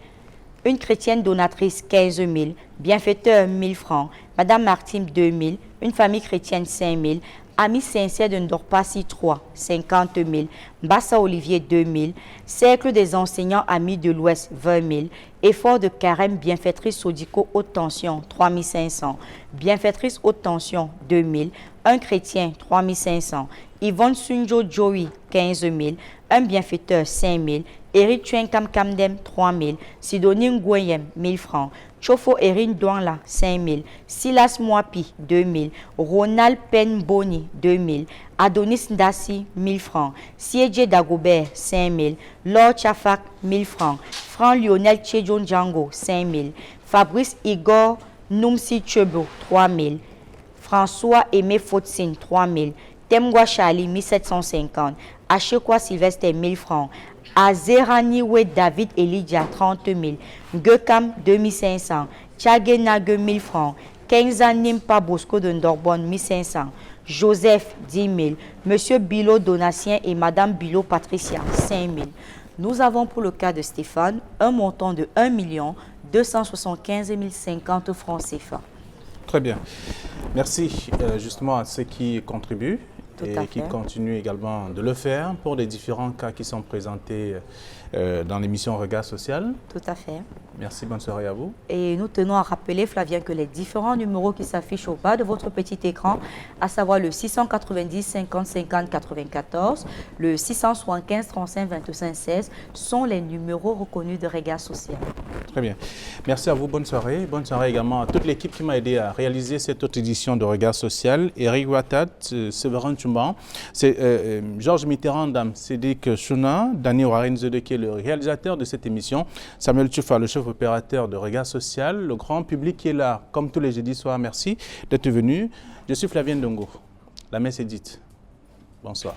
Une chrétienne donatrice, 15 000. Bienfaiteur, 1 000 francs. Madame Martine, 2 000. Une famille chrétienne, 5 000. Amis sincères de Ndorpassi, 3, 50 000. Bassa Olivier, 2 000. Cercle des enseignants amis de l'Ouest, 20 000. Effort de carême, bienfaitrice Sodico, haute tension, 3 500. Bienfaitrice haute tension, 2 000. Un chrétien, 3 500. Yvonne Sunjo Joey, 15 000. Un bienfaiteur, 5 000. Eric Chuenkam Kamdem, 3 000. Sidonie Ngoyem, 1 000 francs. Chofo Erin Douanla, 5 000. Silas Mwapi, 2 000. Ronald Penboni, 2 000. Adonis Ndassi, 1 000 francs. Siedje Dagobert, 5 000. Lord Chafak, 1 000 francs. Franck Lionel Tchedjon Django, 5 000. Fabrice Igor Noumsi Chebo, 3 000. François Aimé Fotsine, 3 000. Temgwa Charlie, 1 750. Achekwa Sylvestre, 1 000 francs. Azeraniwe David Elijah, 30 000. Gekam, 2 500. Tchagenague, 1 000 francs. Kenza Nimpa Bosco de Ndorbonne, 1 500. Joseph, 10 000. Monsieur Bilo Donatien et Madame Bilo Patricia, 5 000. Nous avons pour le cas de Stéphane un montant de 1 275 050 francs CFA. Très bien. Merci justement à ceux qui contribuent et qui continuent également de le faire pour les différents cas qui sont présentés dans l'émission Regard Social. Tout à fait. Merci, bonne soirée à vous. Et nous tenons à rappeler, Flavien, que les différents numéros qui s'affichent au bas de votre petit écran, à savoir le 690 50 50 94, le 675 35 25 16, sont les numéros reconnus de Regard Social. Très bien. Merci à vous, bonne soirée. Bonne soirée également à toute l'équipe qui m'a aidé à réaliser cette autre édition de Regard Social. Eric Watat, Séverin Chumban, Georges Mitterrand, Sédic Chouna, Dani Warinzede, qui est le réalisateur de cette émission, Samuel Tchoufa, le chef opérateur de Regard Social, le grand public qui est là, comme tous les jeudis soirs. Merci d'être venu. Je suis Flavien Ndongo. La messe est dite. Bonsoir.